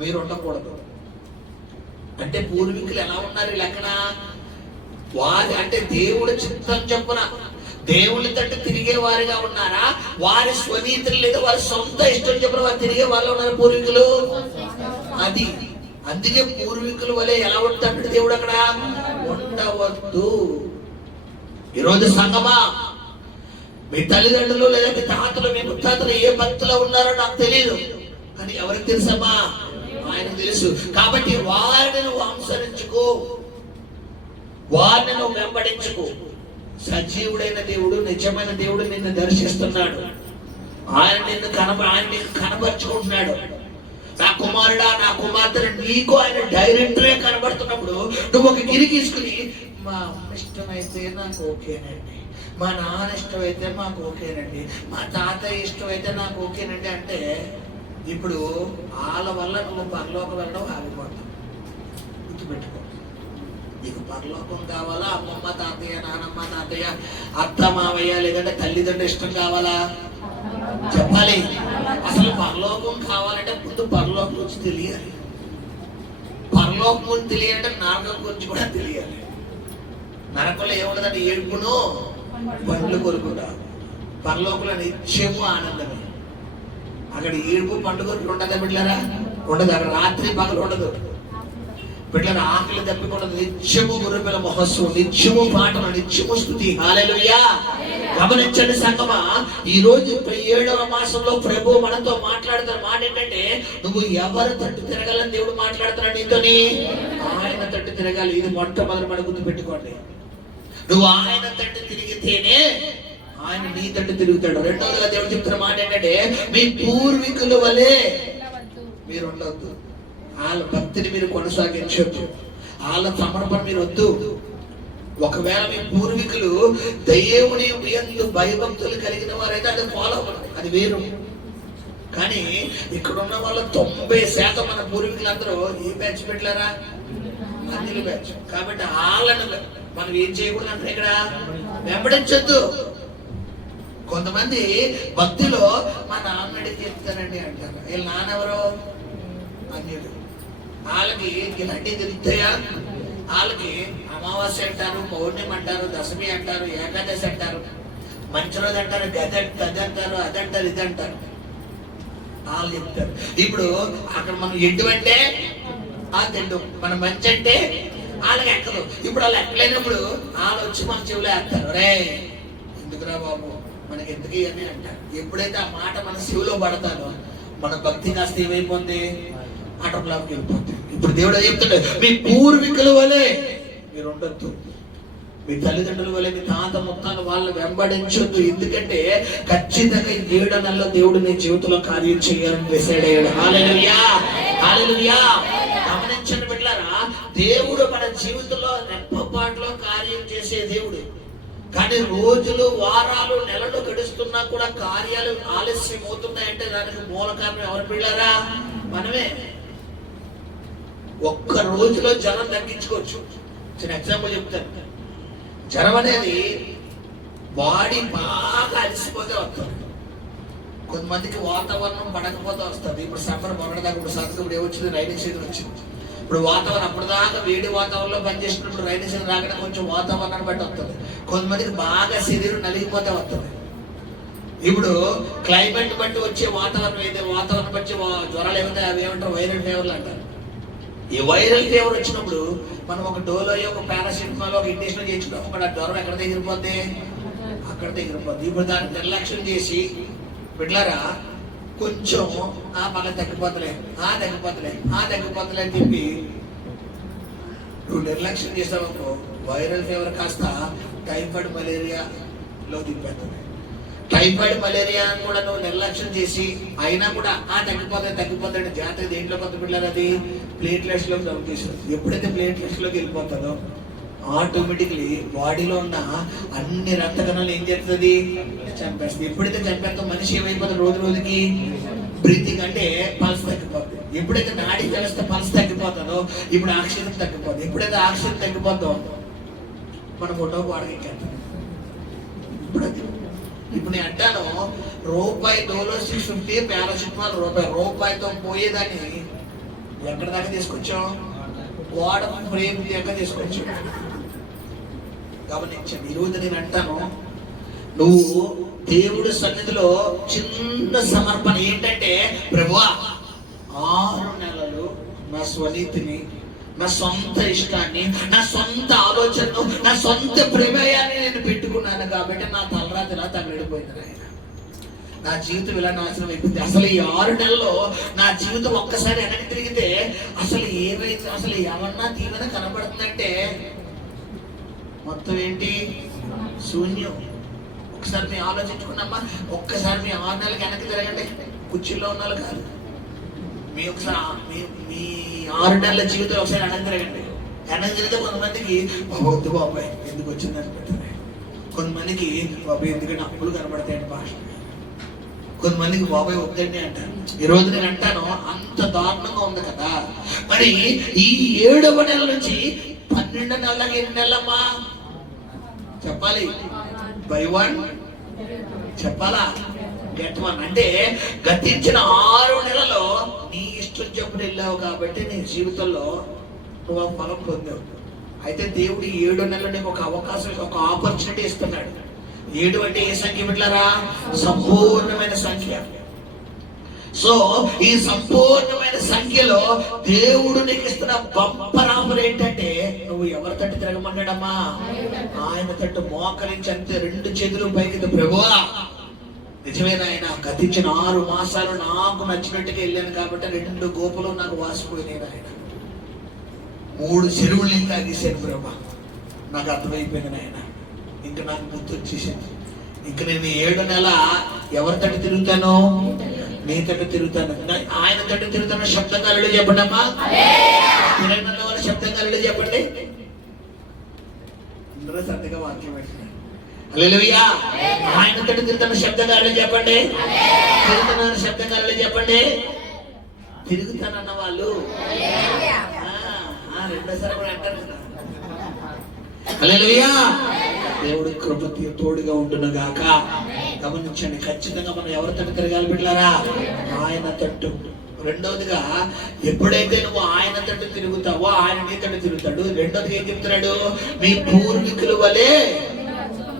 మీరు ఉండకూడదు. అంటే పూర్వీకులు ఎలా ఉన్నారు లెక్కన? వారి అంటే దేవుడి చిత్తం చొప్పున దేవుని తట్టు తిరిగే వారిగా ఉన్నారా? వారి స్వనీతిని లేదా వారి సొంత ఇష్టం చొప్పున వారు తిరిగే వాళ్ళు ఉన్నారు పూర్వీకులు. అది అందుకే పూర్వీకుల వలె ఎలా ఉంటాడు దేవుడు అక్కడ? ఉండవద్దు. ఈరోజు సంగమా, మీ తల్లిదండ్రులు లేదా మీ తాతలు, మీ ముత్తాతలు ఏ భక్తిలో ఉన్నారో నాకు తెలియదు, కానీ ఎవరికి తెలుసమ్మా? ఆయనకు తెలుసు. కాబట్టి వారిని నువ్వు అనుసరించుకో, వారిని నువ్వు వెంబడించుకో. సజీవుడైన దేవుడు, నిజమైన దేవుడు నిన్ను దర్శిస్తున్నాడు. ఆయన నీకు కనపరుచుకుంటున్నాడు. నా కుమారుడా, నా కుమార్తె, నీకు ఆయన డైరెక్టరే కనబడుతున్నప్పుడు నువ్వు ఒక గిరి తీసుకుని, మా అమ్మ ఇష్టమైతే నాకు ఓకేనండి, మా నాన్న ఇష్టమైతే మాకు ఓకేనండి, మా తాతయ్య ఇష్టమైతే నాకు ఓకేనండి అంటే, ఇప్పుడు వాళ్ళ వల్ల నువ్వు పరలోకం వెళ్ళడం ఆగిపోతావు. గుర్తుపెట్టుకో. నీకు పరలోకం కావాలా? అమ్మమ్మ తాతయ్య, నానమ్మ తాతయ్య, అత్త మావయ్య లేదంటే తల్లిదండ్రులు ఇష్టం కావాలా? చెప్పాలి. అసలు పరలోకం కావాలంటే ముందు పరలోకం గురించి తెలియాలి. పరలోకం గురించి తెలియాలంటే నరకం గురించి కూడా తెలియాలి. నరకంలో ఏముండదంటే ఏడుపును పండ్లు కొరుకుట. పరలోకంలో నిత్యము ఆనందమే. అక్కడ ఏడుపు పండుగ ఉండదా బిడ్డలారా? ఉండదు. అక్కడ రాత్రి పగలు ఉండదు బిడ్డలారా. ఆకలి తప్పికొండదు. నిత్యము గుర్రెపిల్ల మహోత్సవం, నిత్యము పాటలు, నిత్యము స్తుతి. హల్లెలూయా. గమనించండి సంగమా, ఈ రోజు 7వ మాసంలో ప్రభు మనతో మాట్లాడుతున్న మాట ఏంటంటే, నువ్వు ఎవరి తట్టు తిరగాలని దేవుడు మాట్లాడుతున్నాడు నీతోని? ఆయన తట్టు తిరగాలి. ఇది మొట్టమొదటి మన గుర్తు పెట్టుకోండి. నువ్వు ఆయన తట్టు తిరిగితేనే ఆయన నీ తట్టు తిరుగుతాడు. రెండవదిగా దేవుడు చెప్తున్న మాట ఏంటంటే, మీ పూర్వీకుల వలె మీరు ఉండొద్దు. వాళ్ళ భక్తిని మీరు కొనసాగించొద్దు. వాళ్ళ సమర్పణ మీరు వద్దు. ఒకవేళ మీ పూర్వీకులు దేవుని యందు భయభక్తులు కలిగిన వారైతే అది ఫాలో అవ్వండి, అది వేరు. కానీ ఇక్కడ ఉన్న వాళ్ళ 90% మన పూర్వీకులందరూ ఏ బ్యాచ్ పెట్టారా? అన్ని బ్యాచ్. కాబట్టి వాళ్ళని మనం ఏం చేయకూడదు అంటే ఇక్కడ వెంబడించొద్దు. కొంతమంది భక్తిలో మా నాన్నడి చెప్తానండి అంటారు. వీళ్ళ నాన్నెవరో అన్యుడు. వాళ్ళకి ఇలాంటివి తెలుస్తాయా? వాళ్ళకి అమావాస్య అంటారు, పౌర్ణమి అంటారు, దశమి అంటారు, ఏకాదశి అంటారు, మంచి రోజు అంటారు, గది అంటారు, అదంటారు, ఇది అంటారు. వాళ్ళు చెప్తారు. ఇప్పుడు అక్కడ మనం ఎడ్డు అంటే ఆ తెడ్డు, మన మంచి అంటే వాళ్ళకి ఎక్కదు. ఇప్పుడు వాళ్ళు ఎక్కలేనప్పుడు వాళ్ళు వచ్చి మన చెవులో వేస్తారు. రే ఎందుకురా బాబు మనకి ఎందుకు అని అంటారు. ఎప్పుడైతే ఆ మాట మన చెవిలో పడతారో మన భక్తి కాస్త ఏమైపోతుంది? ఆటంలోకి వెళ్ళిపోతాయి. ఇప్పుడు దేవుడు ఏం చెప్తాడు, మీ పూర్వీకుల వలె మీరు ఉండొద్దు, మీ తల్లిదండ్రుల వల్ల మీ తాత ముత్తాలు వాళ్ళు వెంబడించొద్దు. ఎందుకంటే ఖచ్చితంగా 7 నెలల్లో దేవుడు నీ జీవితంలో కార్యం చేయాలని డిసైడ్ అయ్యాడు. హల్లెలూయా, హల్లెలూయా. గమనించండి బిడ్డలారా, దేవుడు మన జీవితంలో రెప్పపాటులో కార్యం చేసే దేవుడు. కానీ రోజులు, వారాలు, నెలలు గడుస్తున్నా కూడా కార్యాలు ఆలస్యం అవుతున్నాయంటే దానికి మూల కారణం ఎవరు బిడ్డలారా? మనమే. ఒక్క రోజులో జ్వరం తగ్గించుకోవచ్చు. చిన్న ఎగ్జాంపుల్ చెప్తాను. జ్వరం అనేది బాడీ బాగా అలసిపోతే వస్తుంది. కొంతమందికి వాతావరణం పడకపోతే వస్తుంది. ఇప్పుడు సమ్మర్ మొన్నటిదాకా ఇప్పుడు సంతకం ఏమొచ్చింది, రైనింగ్ సీజన్ వచ్చింది. ఇప్పుడు వాతావరణం అప్పటిదాకా వేడి వాతావరణంలో పనిచేసినప్పుడు రైనింగ్ సీజన్ రాకుండా కొంచెం వాతావరణాన్ని బట్టి వస్తుంది. కొంతమందికి బాగా శరీరం నలిగిపోతే వస్తుంది. ఇప్పుడు క్లైమేట్ బట్టి వచ్చే వాతావరణం అయితే వాతావరణం బట్టి జ్వరాలు ఏమవుతాయి, అవి ఏమంటారు వైరల్ ఫీవర్లు అంటారు. ఈ వైరల్ ఫీవర్ వచ్చినప్పుడు మనం ఒక డోలో, ఒక పారాసిటమాల్, ఒక ఇంజెక్షన్ చేయించుకున్నాం, అక్కడ జ్వరం ఎక్కడ దగ్గరిపోద్ది, అక్కడ దగ్గరిపోద్ది. ఇప్పుడు దాన్ని నిర్లక్ష్యం చేసి బిడ్డలారా కొంచెం బాగా తగ్గిపోతలే తగ్గిపోతలే అని చెప్పి నువ్వు నిర్లక్ష్యం చేసావనుకో, వైరల్ ఫీవర్ కాస్త టైఫాయిడ్ మలేరియాలో దింపేస్తుంది. టైఫాయిడ్ మలేరియా కూడా నువ్వు నిర్లక్ష్యం చేసి అయినా కూడా తగ్గిపోతాడు జాతర దేంట్లో కొంత పిల్లలు అది ప్లేట్లెట్స్ లోకి డౌన్ చేస్తుంది. ఎప్పుడైతే ప్లేట్లెట్స్ లోకి వెళ్ళిపోతుందో ఆటోమేటిక్లీ బాడీలో ఉన్న అన్ని రక్త కణాలు ఏం చేస్తుంది, చంపేస్తుంది. ఎప్పుడైతే చంపేస్తుందో మనిషి ఏమైపోతుంది, రోజు రోజుకి బ్రీతింగ్ అంటే పల్స్ తగ్గిపోతుంది. ఎప్పుడైతే నాడీ వ్యవస్థ పల్స్ తగ్గిపోతుందో ఇప్పుడు ఆక్సిజన్ తగ్గిపోతుంది. ఎప్పుడైతే ఆక్సిజన్ తగ్గిపోతుందో మన ఫోటో వాడకెళ్తాం. ఇప్పుడు నేను అంటాను, రూపాయి డోలో 650, పారాసిటమాల్ రూపాయితో పోయేదాన్ని ఎక్కడ దాకా తీసుకొచ్చాం, గోడ ఫ్రేమ్ దాకా తీసుకొచ్చాం. గమనించండి, ఈరోజు నేను అంటాను, నువ్వు దేవుడి సన్నిధిలో చిన్న సమర్పణ ఏంటంటే, ప్రభువా 6 నెలలు నా స్వనీతిని, నా సొంత ఇష్టాన్ని, నా సొంత ఆలోచనను, నా సొంత ప్రమేయాన్ని నేను పెట్టుకున్నాను కాబట్టి నా తలరాతి ఇలా తగలడిపోయింది. ఆయన నా జీవితం ఇలా నాశనం అయిపోయింది. అసలు ఈ 6 నెలల్లో నా జీవితం ఒక్కసారి వెనక్కి తిరిగితే అసలు ఏమైతే, అసలు ఏమన్నా దీవెన కనబడుతుందంటే మొత్తం ఏంటి, శూన్యం. ఒకసారి మేము ఆలోచించుకున్నామా, ఒక్కసారి మీ 6 నెలలకి వెనక్కి తిరగండి. కుర్చీలో ఉన్న వాళ్ళు కాదు, మీ ఒకసారి మీ 6 నెలల జీవితం ఒకసారి వెనక్కి తిరగండి. వెనక్కి తిరిగితే కొంతమందికి వద్దు బాబాయ్ ఎందుకు వచ్చిందని పెట్టారు. కొంతమందికి బాబాయ్ ఎందుకంటే అప్పులు కనబడతాయండి భాష. కొంతమందికి బాబాయ్ వద్దండి అంటారు. ఈ రోజు నేను అంటాను, అంత దారుణంగా ఉంది కదా. మరి ఈ 7వ నెల నుంచి 12 నెలలకి ఎన్ని నెలలమ్మా చెప్పాలి? బై 1 చెప్పాలా? గెట్ 1. అంటే గతించిన 6 నెలలో నీ ఇష్టం చెప్పుడు వెళ్ళావు కాబట్టి నీ జీవితంలో నువ్వు ఆ ఫలం పొందావు. అయితే దేవుడు 7 నెలలు నీకు ఒక అవకాశం, ఒక ఆపర్చునిటీ ఇస్తున్నాడు. 7 అంటే ఏ సంఖ్య బిడ్డలారా? సంపూర్ణమైన సంఖ్య. సో ఈ సంపూర్ణమైన సంఖ్యలో దేవుడు నీకు ఇస్తున్న బంపర్ ఆఫర్ ఏంటంటే, నువ్వు ఎవరి తట్టు తిరగమన్నాడమ్మా? ఆయన తట్టు మోకరించి అంతే 2 చేతులు పైకి, ప్రభువా నిజమేనా, ఆయన గతించిన 6 మాసాలు నాకు నచ్చినట్టుగా వెళ్ళాను కాబట్టి 2 గోపులు నాకు వాసిపోయినాయి. ఆయన 3 చెరువులు నీళ్ళు తాగేసాను ప్రభా, నాకు అర్థమైపోయింది నాయన. ఇంకా నాకు గుర్తు వచ్చేసింది. ఇంక నేను 7 నెల ఎవరి తట్టు తిరుగుతాను? నీ తట్టు తిరుగుతాను. ఆయన తట్టు తిరుగుతాను. శబ్దకారుడు చెప్పండి అమ్మా. 20 వాళ్ళ శబ్దకారుడు చెప్పండి. అందరూ సరిగ్గా వాక్యం పెట్టినారు. హల్లెలూయా. ఆయన తట్టు తిరుగుతున్న శబ్దకారులు చెప్పండి. తిరుగుతున్న శబ్దకారులు చెప్పండి. తిరుగుతానన్న వాళ్ళు రెండోసారి కూడా అంటారు కదా. హల్లెలూయా. దేవుడి కృప తోడుగా ఉంటున్న గాక. గమనించండి, ఖచ్చితంగా మనం ఎవరి తట్టు తిరగాలి బిడ్డలారా? ఆయన తట్టు. రెండవదిగా, ఎప్పుడైతే నువ్వు ఆయన తట్టు తిరుగుతావో ఆయన నీ తట్టు తిరుగుతాడు. రెండోదిగా ఏం చెప్తున్నాడు? మీ పూర్వీకుల వలె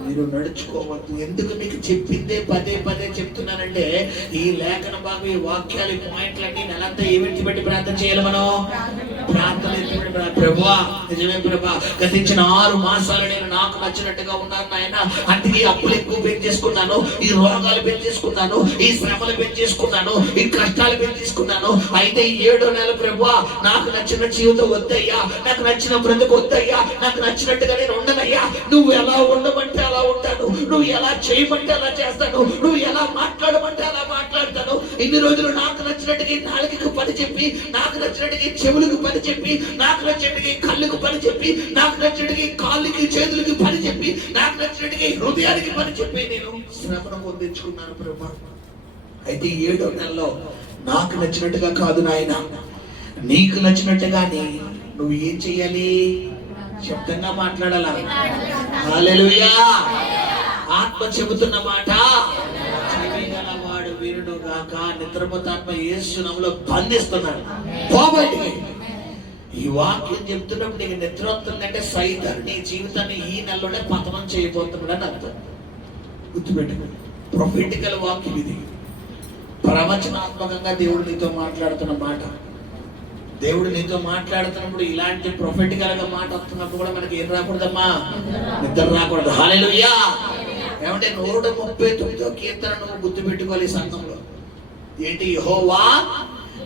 మీరు నడుచుకోవద్దు. ఎందుకు మీకు చెప్పిందే పదే పదే చెప్తున్నానంటే, ఈ లేఖన భాగం, ఈ వాక్యాలు, ఈ పాయింట్లన్నీ నెలంతా ఏమిటి పెట్టి ప్రార్థన చేయాలి మనం? ప్రార్థన ప్రభువా నిజమే ప్రభా, గతించిన 6 మాసాలు నేను నాకు నచ్చినట్టుగా ఉన్నాను ఆయన, అందుకే ఈ అప్పులు ఎక్కువ పెంచేసుకున్నాను, ఈ రోగాలు పెంచేసుకున్నాను, ఈ శ్రమలు పెంచేసుకున్నాను, ఈ కష్టాలు పెంచేసుకున్నాను. అయితే ఈ 7వ నెల ప్రభువా నాకు నచ్చిన జీవితం వద్దయ్యా, నాకు నచ్చిన బ్రతుకు వద్దయ్యా, నాకు నచ్చినట్టుగా నేను ఉండనయ్యా. నువ్వు ఎలా ఉండమంటే అలా ఉంటాను, నువ్వు ఎలా చేయమంటే అలా చేస్తాను, నువ్వు ఎలా మాట్లాడమంటే అలా మాట్లాడతాను. ఇన్ని రోజులు నాకు నచ్చినట్టుగా నాలుగుకి పని చెప్పి, నాకు నచ్చినట్టుగా చెవులకు పని చెప్పి, నాకు నచ్చినట్టుగా కళ్ళకు పని చెప్పి, నాకు నచ్చినట్టుగా కాళ్ళకి చేతులకి పని చెప్పి, నాకు నచ్చినట్టుగా హృదయానికి పని చెప్పి నేను శ్రమను పొందించుకున్నాను ప్రభా. అయితే 7వ నెలలో నాకు నచ్చినట్టుగా కాదు నాయన, నీకు నచ్చినట్టుగానే నువ్వు ఏం చెయ్యాలి? శబ్దంగా మాట్లాడాలా? హల్లెలూయా. ఆత్మ చెబుతున్న మాట చెవిగలవాడు వినుడు గాక. నిద్రపోతాత్మ యేసు నామములో బంధిస్తున్నాడు. పో బయటికి. ఈ వాక్యం చెప్తున్నప్పుడు నీకు నిద్ర వస్తుందంటే సైతాను నీ జీవితాన్ని ఈ నెలలోనే పతనం చేయబోతున్నాడు అని అర్థం. గుర్తుపెట్టుకో, ప్రొఫెటికల్ వాక్యం ఇది. ప్రవచనాత్మకంగా దేవుడు నీతో మాట్లాడుతున్న మాట. దేవుడు నీతో మాట్లాడుతున్నప్పుడు ఇలాంటి ప్రొఫెటికల్ గా మాట వస్తున్నప్పుడు కూడా మనకి ఏం రాకూడదమ్మా? నిద్ర రాకూడదు. హల్లెలూయా. ఏమంటే 139వ కీర్తన నువ్వు గుర్తు పెట్టుకోవాలి ఈ సంఘంలో. ఏంటి? యెహోవా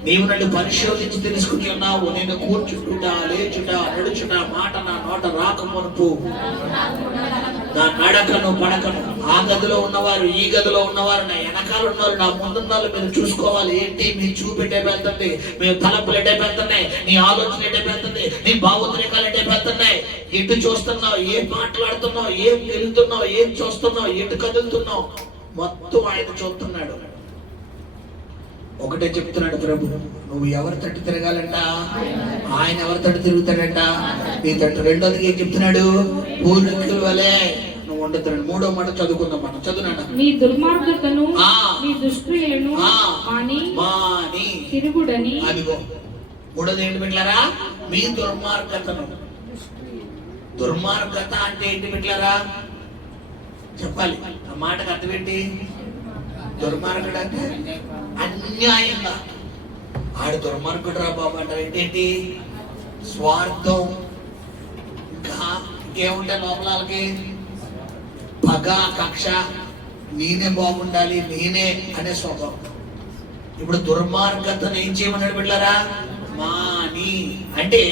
నీవు నన్ను పరిశోధించి తెలుసుకుని ఉన్నావు. నేను కూర్చుంటుట, లేచుట, నడుచుట, మాట నా నోట రాకమునుపు నా నడకను పడకను ఆ గదిలో ఉన్నవారు, ఈ గదిలో ఉన్నవారు, నా వెనకాల ఉన్నవారు, నా ముందున్న మీరు చూసుకోవాలి. ఏంటి? మీ చూపెట్టే పెడుతుంది, మీ తలపులు ఎట్టే పెడుతున్నాయి, నీ ఆలోచన ఎట్టే పెడుతుంది, నీ భావోద్రేకాలు ఎట్టే పెడుతున్నాయి. ఎటు చూస్తున్నావు, ఏం మాట్లాడుతున్నావు, ఏం వెళ్తున్నావు, ఏం చూస్తున్నావు, ఎటు కదులుతున్నావు, మొత్తం ఆయన చూస్తున్నాడు. ఒకటే చెప్తున్నాడు ప్రభు, నువ్వు ఎవరి తట్టు తిరగాలంట? ఆయన ఎవరి తట్టు తిరుగుతాడంట? నీ తట్టు. రెండోది ఏం చెప్తున్నాడు? పూర్వీకుల వలె నువ్వు ఉండతాడు. 3వ మాట చదువుకుందాం మనం. చదువునా? మీ దుర్మార్గతను మీ దుష్క్రియలను మాని తిరుగుడని. అదిగో 3వది ఏంటి బిడ్డలారా? మీ దుర్మార్గతను. దుర్మార్గత అంటే ఏంటి బిడ్డలారా? చెప్పాలి. ఆ మాటకు అర్థం ఏంటి? దుర్మార్గుడు అంటే అన్యాయంగా. ఆడు దుర్మార్గుడు రా బాబు అంటారు. ఏంటేంటి? స్వార్థం. ఇంకేముంటాయి లోపల వాళ్ళకి? పగ, కక్ష, నేనే బాగుండాలి, నేనే అనే స్వభావం. ఇప్పుడు దుర్మార్గతను ఏం చేయమన్నాడు బిడ్డలారా? మాని. అంటే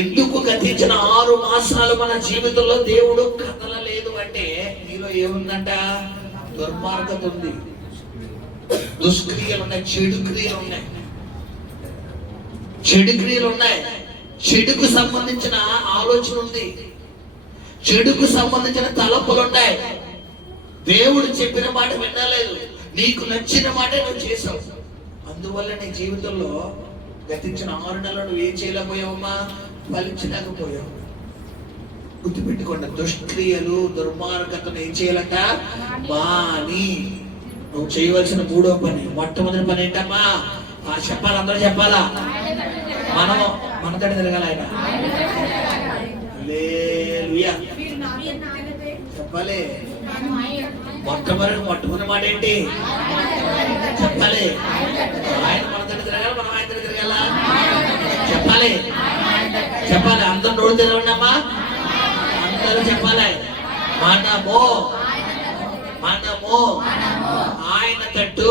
ఎందుకు గతించిన 6 మాసాలు మన జీవితంలో దేవుడు కదలలేదు అంటే నీలో ఏముందంట? దుర్మార్గత ఉంది, దుష్క్రియలు ఉన్నాయి, చెడు క్రియలు ఉన్నాయి, చెడు క్రియలు ఉన్నాయి, చెడుకు సంబంధించిన ఆలోచన ఉంది, చెడుకు సంబంధించిన తలంపులు ఉన్నాయి. దేవుడు చెప్పిన మాట వినలేదు, నీకు నచ్చిన మాట నువ్వు చేసావు. అందువల్ల నీ జీవితంలో గతించిన 6 నెలలు నువ్వు ఏం చేయలేకపోయావమ్మా? ఫలించలేకపోయావు. గుర్తుపెట్టుకోండి, దుష్క్రియలు, దుర్మార్గతను ఏం చేయాలంట? మాని. నువ్వు చేయవలసిన 3వ పని, మొట్టమొదటి పని ఏంటమ్మా? చెప్పాలి, అందరూ చెప్పాలా? మనం మనతోటి తిరగాలి. ఆయన హల్లెలూయా చెప్పాలి. మొట్టమొదటి మాట ఏంటి? చెప్పాలి. ఆయన మనతోటి తిరగాలి, మనం ఆయనతో తిరగాల. చెప్పాలి, చెప్పాలి. అందరూ నోడు తెరవండి అమ్మా, అందరూ చెప్పాలి. మనము ఆయన తట్టు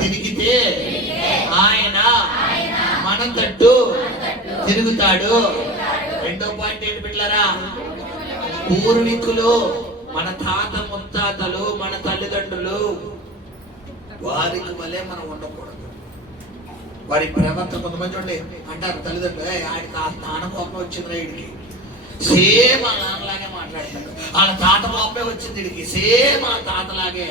తిరిగితే ఆయన మన తట్టు తిరుగుతాడు. 2వ పాయింట్ ఏంటి బిడ్డలారా? పూర్వీకులు, మన తాత ముత్తాతలు, మన తల్లిదండ్రులు, వారికి వలె మనం ఉండకూడదు. వారి ప్రవర్తన కొంతమంది చూడండి అంటారు తల్లిదండ్రులు, ఆడికి ఆ తాన కోపం వచ్చింది వీడికి, సేమ్ ఆ నాన్నలాగే మాట్లాడతాడు. వాళ్ళ తాత కోపమే వచ్చింది వీడికి, సేమ్ ఆ తాతలాగే,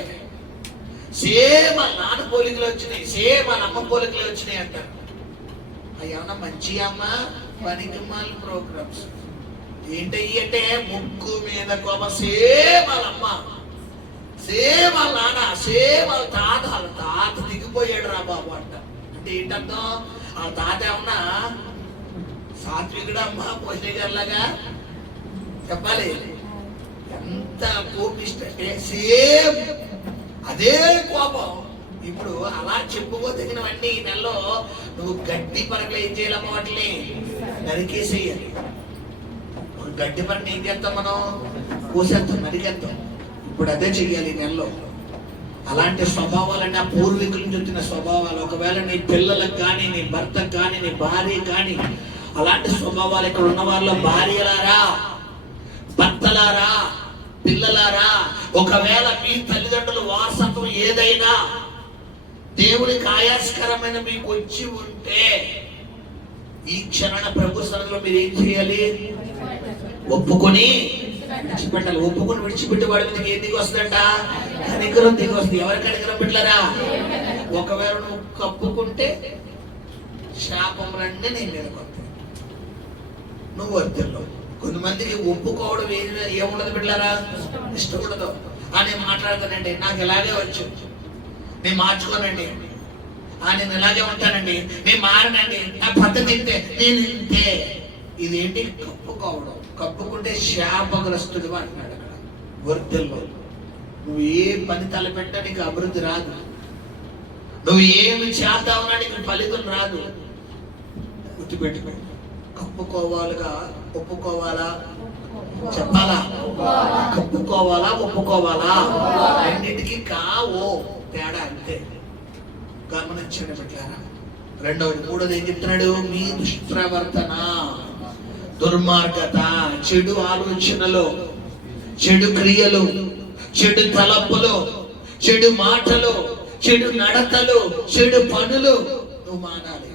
సేమ్ ఆ నాన్న పోలికలు వచ్చినాయి, సేమ్ వాళ్ళ అమ్మ పోలికలు వచ్చినాయి అంటారు. అవి ఏమన్నా మంచి అమ్మ పనికిమాల ప్రోగ్రామ్స్ ఏంటయ్యి అంటే ముక్కు మీద కోపం, సేమ్ వాళ్ళ అమ్మ, సేమ్ వాళ్ళ నాన్న, సేమ్ వాళ్ళ తాత దిగిపోయాడు రా బాబు అంట. అంటే ఏంటంటే వాళ్ళ తాత ఏమన్నా సాత్వికుడు అమ్మ పోషణ గారిలాగా చెప్పాలి. ఎంత కోపిష్ట అంటే సేమ్ అదే కోపం. ఇప్పుడు అలా చెప్పుకోదగినవన్నీ ఈ నెలలో నువ్వు గడ్డి పరకలు ఏం చేయాలమ్మా? వాటిని నరికేసేయాలి. గడ్డి పరకలు ఏం చేస్తాం మనం? కోసేస్తాం, నరికేస్తాం. ఇప్పుడు అదే చెయ్యాలి ఈ నెలలో. అలాంటి స్వభావాలన్నీ ఆ పూర్వీకుల నుంచి వచ్చిన స్వభావాలు. ఒకవేళ నీ పిల్లలకు కానీ, నీ భర్తకు కానీ, నీ భార్య కానీ అలాంటి స్వభావాలు ఇక్కడ ఉన్న వాళ్ళ భార్యలారా, భర్తలారా, పిల్లలారా, ఒకవేళ మీ తల్లిదండ్రుల వారసత్వం ఏదైనా దేవునికి ఆయాస్కరమైన మీకు వచ్చి ఉంటే ఈ క్షణ ప్రభు సన్నిధిలో మీరు ఏం చేయాలి? ఒప్పుకొని విడిచిపెట్టాలి. ఒప్పుకొని విడిచిపెట్టి వాడి మీదకి ఏం దిగి వస్తుందంట? కనికరం దిగి వస్తుంది. ఎవరి కనికరం పెట్టలేరా? ఒకవేళ నువ్వు కప్పుకుంటే శాపములన్నీ నీ మీద కొత్తాయి, నువ్వు వర్తిల్లో. కొంతమందికి ఒప్పుకోవడం ఏముండదు బిడ్డలారా, ఇష్టం ఉండదు. నేను మాట్లాడతానండి, నాకు ఇలాగే వచ్చు, నేను మార్చుకోనండి, నేను ఇలాగే ఉంటానండి, నేను మారనండి, నా పద్ధతి ఇంతే, నేను ఇంతే. ఇదేంటి? కప్పుకోవడం. కప్పుకుంటే శాపగ్రస్తుడు అంటున్నాడు అక్కడ వర్తిల్లో. నువ్వు ఏ పని తలపెట్టా నీకు అభివృద్ధి రాదు. నువ్వు ఏమి చేద్దామన్నా నీకు ఫలితం రాదు. గుర్తుపెట్టుకో. కప్పుకోవాలిగా ఒప్పుకోవాలా? చెప్పాలా? కప్పుకోవాలా ఒప్పుకోవాలా? రెండింటికి కావో తేడా అంతే. గమనించండి బిడ్డలారా. రెండవది, మూడోది ఏం చెప్తున్నాడు? మీ దుష్ప్రవర్తన, దుర్మార్గత, చెడు ఆలోచనలు, చెడు క్రియలు, చెడు తలపులు, చెడు మాటలు, చెడు నడతలు, చెడు పనులు నువ్వు మానాలి.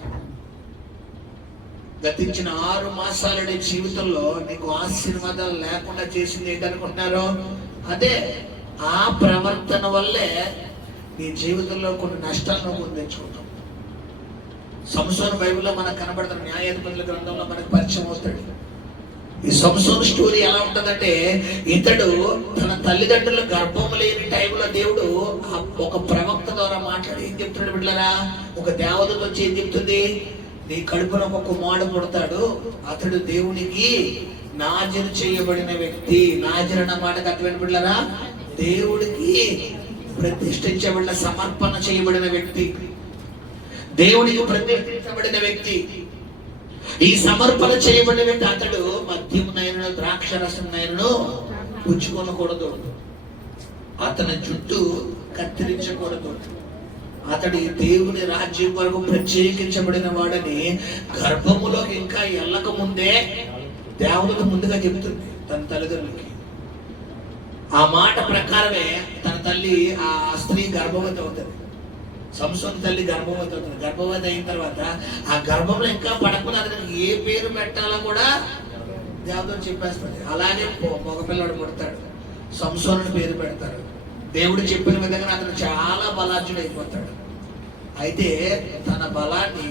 గతించిన 6 మాసాల నీ జీవితంలో నీకు ఆశీర్వాదాలు లేకుండా చేసింది ఏంటనుకుంటున్నారు? అదే ఆ ప్రవర్తన వల్లే నీ జీవితంలో కొన్ని నష్టాలను నువ్వు తెచ్చుకుంటావు. సంసోను బైబిల్లో మనకు కనబడుతున్న న్యాయాధిపతుల గ్రంథంలో మనకు పరిచయం అవుతాడు. ఈ సంసోను స్టోరీ ఎలా ఉంటుందంటే, ఇతడు తన తల్లిదండ్రుల గర్భం లేని టైంలో దేవుడు ఒక ప్రవక్త ద్వారా మాట్లాడి ఏం చెప్తున్నాడు బిడ్డలారా? ఒక దేవతతో వచ్చి ఏం చెప్తుంది? నీ కడుపున ఒక కుమారుడు పుడతాడు, అతడు దేవునికి నాజరు చేయబడిన వ్యక్తి. నాజరు అన్న మాటకు అర్థమైన బిడ్డలారా, దేవుడికి ప్రతిష్ఠించబడిన, సమర్పణ చేయబడిన వ్యక్తి, దేవునికి ప్రతిష్ఠించబడిన వ్యక్తి. ఈ సమర్పణ చేయబడిన వ్యక్తి అతడు మద్యమునైనను ద్రాక్షరసమునైనను పుచ్చుకొనకూడదు, అతని జుట్టు కత్తిరించకూడదు, అతడి దేవుని రాజ్యం వరకు ప్రత్యేకించబడిన వాడని గర్భములోకి ఇంకా వెళ్ళక ముందే దేవుడికి ముందుగా చెప్తుంది తన తల్లిదండ్రులకి. ఆ మాట ప్రకారమే తన తల్లి, ఆ స్త్రీ గర్భవతి అవుతుంది. సంసోను తల్లి గర్భవతి అవుతుంది. గర్భవతి అయిన తర్వాత ఆ గర్భంలో ఇంకా పడకుండా అతనికి ఏ పేరు పెట్టాలో కూడా దేవుడితో చెప్పేస్తుంది. అలాగే మగపిల్లడు పుడతాడు, సంసోను పేరు పెడతారు. దేవుడు చెప్పిన విధంగా అతను చాలా బలార్జుడు అయిపోతాడు. అయితే తన బలాన్ని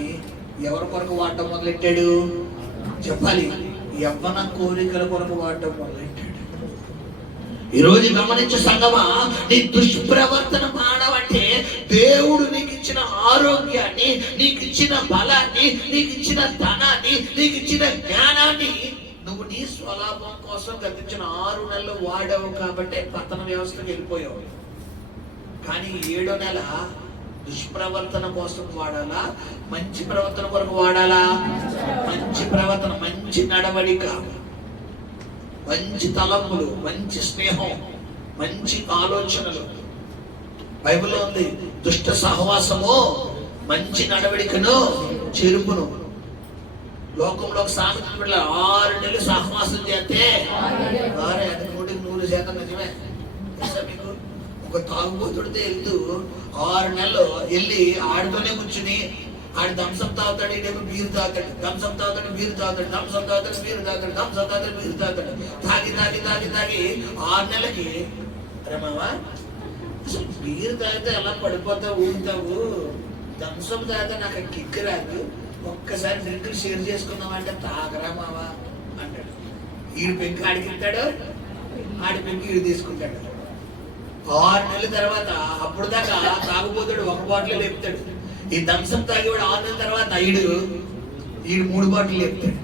ఎవరి కొరకు వాడటం మొదలెట్టాడు? చెప్పాలి, యవ్వన కోరికల కొరకు వాడటం మొదలెట్టాడు. ఈరోజు గమనించే సంగమా, నీ దుష్ప్రవర్తన మానవంటే దేవుడు నీకు ఇచ్చిన ఆరోగ్యాన్ని, నీకు ఇచ్చిన బలాన్ని, నీకు ఇచ్చిన ధనాన్ని, నీకు ఇచ్చిన జ్ఞానాన్ని నువ్వు నీ స్వలాభం కోసం గతించిన 6 నెలలు వాడావు కాబట్టి పతన వ్యవస్థకు వెళ్ళిపోయావు. కానీ 7వ నెల దుష్ప్రవర్తన కోసం వాడాలా, మంచి ప్రవర్తన కొరకు వాడాలా? మంచి ప్రవర్తన, మంచి నడవడిక, మంచి తలంపులు, మంచి స్నేహం, మంచి ఆలోచనలు. బైబిల్లో ఉంది, దుష్ట సహవాసము మంచి నడవడికను చెరుపును. లోకంలో ఒక సామెత 6 నెలలు సహవాసం చేస్తే 100% నిజమే. మీకు ఒక తాగుబోతుడితే వెళ్తూ 6 నెలలు వెళ్ళి ఆడితోనే కూర్చుని ఆడి థమ్సప్ తాగుతాడు, ఇదేమో బీరు తాగుతాడు, థమ్సప్ తాగుతాడు, బీరు తాగుతాడు, థమ్సప్ తాగుతాడు, బీరు తాగుతాడు, థమ్సప్ తాగుతాడు, బీరు తాగుతాడు, తాగి తాగి తాగి తాగి 6 నెలలకి అరే మావా అసలు బీరు తాగితే ఎలా పడిపోతావు, ఊగుతావు, థమ్సప్ తాగితే నాకు కిక్ రాదు, ఒక్కసారి డ్రింకులు షేర్ చేసుకుందామంటే తాగరా మావా అంటాడు. ఈడు పెంకు ఆడికిస్తాడు, ఆడి పెంకు ఈడు తీసుకుంటాడు. 6 నెలల తర్వాత అప్పుడు దాకా తాగుపోతాడు, 1 బాటిల్ లేపుతాడు. ఈ థమ్సప్ తాగేవాడు 6 నెలల తర్వాత ఈడు 3 బాటిల్ లేపుతాడు,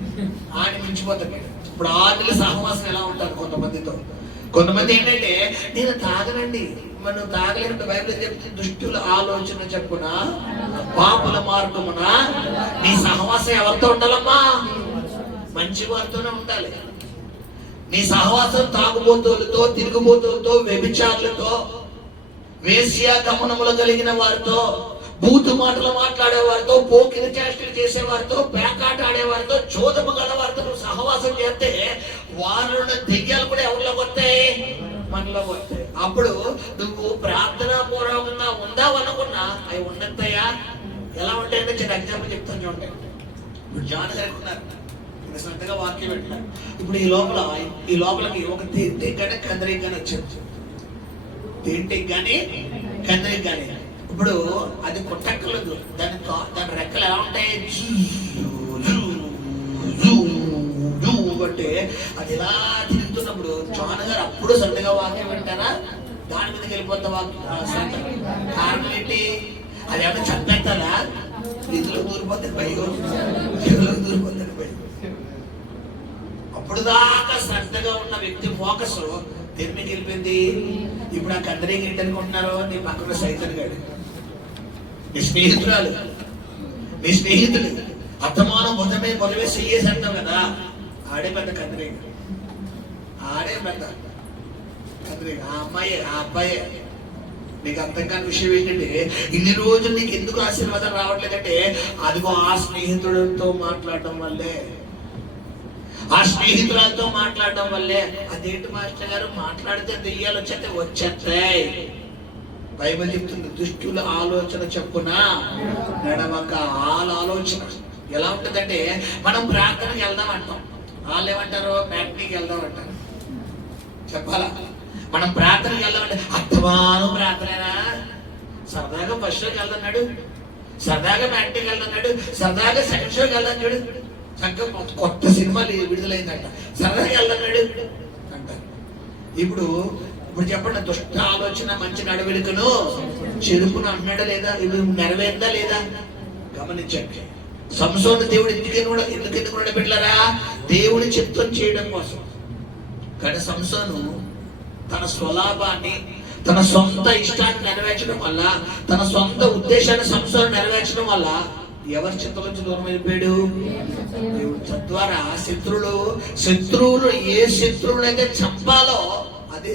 ఆడి మించిపోతాడు. ఇప్పుడు 6 నెలల సహవాసం ఎలా ఉంటారు కొంతమందితో. కొంతమంది ఏంటంటే నేను తాగనండి, మనం తాగలేనంటే బైబిల్ చెప్తే దుష్టుల ఆలోచన చెప్పున పాపుల మార్గమున నీ సహవాసం ఎవరితో ఉండాలమ్మా? మంచి వారితోనే ఉండాలి. నీ సహవాసం తాగుబోతులతో, తిరుగుబోతులతో, వ్యభిచారులతో, వేశ్యా గమనములు కలిగిన వారితో, బూతు మాటలు మాట్లాడేవారితో, పోకిరి చేష్టలు చేసేవారితో, పేకాట ఆడేవారితో, చోదము గలవారితో నువ్వు సహవాసం చేస్తే వారిలో దెయ్యాలు కూడా ఎవరిలోకి వస్తాయి? మనలో వస్తాయి. అప్పుడు నువ్వు ప్రార్థనా పూర్వకంగా ఉందావనుకున్నా అవి ఉండద్దయ్యా. ఎలా ఉంటాయంటే చిన్న ఎగ్జాంపుల్ చెప్తాను చూడండి. ఇప్పుడు జాన్ గారు ఉన్నారు, శ్రద్ధగా వాక్యం పెట్టినారు. ఇప్పుడు ఈ లోపలికి ఒక తేంటికి కానీ కందరికి కానీ వచ్చింది. తేంటికి కానీ కందరికి కానీ ఇప్పుడు అది కొట్టక్కర్లేదు. దాని రెక్కలు ఎలా ఉంటాయి? అంటే అది ఎలా తిరుగుతున్నప్పుడు జాన్ గారు అప్పుడు శ్రద్ధగా వాక్యం పెట్టారా, దాని మీదకి వెళ్ళిపోతా వాక్యం. కారణం ఏంటి? అది ఏమైనా చంపేస్తారా? నిధులు దూరిపోతుంది భయం, చెవులకు దూరిపోతుంది భయం. అప్పుడు దాకా శ్రద్ధగా ఉన్న వ్యక్తి ఫోకస్ దేనికి వెళ్ళిపోయింది. ఇప్పుడు ఆ కందరికి ఏంటనుకుంటున్నారు? నీ పక్కన సైతం గాడు, నీ స్నేహితురాలు, నీ స్నేహితుడు అత్తమానం మొదమే చెయ్యేసి అంటావు కదా, ఆడే పెద్ద కందరి, ఆడే పెద్ద కందరి. ఆ అబ్బాయే. నీకు అర్థం కాని విషయం ఏంటంటే, ఇన్ని రోజులు నీకు ఎందుకు ఆశీర్వాదం రావట్లేదంటే అదిగో ఆ స్నేహితుడితో మాట్లాడటం వల్లే, ఆ స్నేహితురాలతో మాట్లాడటం వల్లే. అదేంటి మాస్టర్ గారు, మాట్లాడితే దెయ్యాలు వచ్చేస్తాయి. బైబిల్ చెప్తుంది, దుష్టుల ఆలోచన చెప్పున నడవక. వాళ్ళ ఆలోచన ఎలా ఉంటుందంటే, మనం ప్రార్థనకి వెళ్దాం అంటాం, వాళ్ళు ఏమంటారు? మ్యాట్నీకి వెళ్దాం అంటారు. చెప్పాలా? మనం ప్రార్థనకి వెళ్దామంటే అర్థమానం ప్రార్థనేనా? సరదాగా ఫస్ట్ షోకి వెళ్తున్నాడు, సరదాగా మ్యాట్నీకి వెళ్తున్నాడు, సరదాగా సెకండ్ షోకి వెళ్దాం చూడు, చక్కగా కొత్త సినిమాలు విడుదలైందంట, సరదాగా వెళ్తున్నాడు అంటారు. ఇప్పుడు చెప్పండి, దుష్ట ఆలోచన మంచి నడవడికను చెరుపును అన్నాడా లేదా? ఇది నెరవేరిందా లేదా? గమనించండి. సంసోను దేవుడు ఎందుకు పెట్టారా? దేవుడి చిత్తం చేయడం కోసం. కానీ సంసోను తన స్వలాభాన్ని, తన సొంత ఇష్టాన్ని నెరవేర్చడం వల్ల, తన సొంత ఉద్దేశాన్ని సంసోను నెరవేర్చడం వల్ల ఎవరి చిత్తం నుంచి దూరం అయిపోయాడు? దేవుడు. తద్వారా శత్రువులు ఏ శత్రువులైతే చంపాలో అదే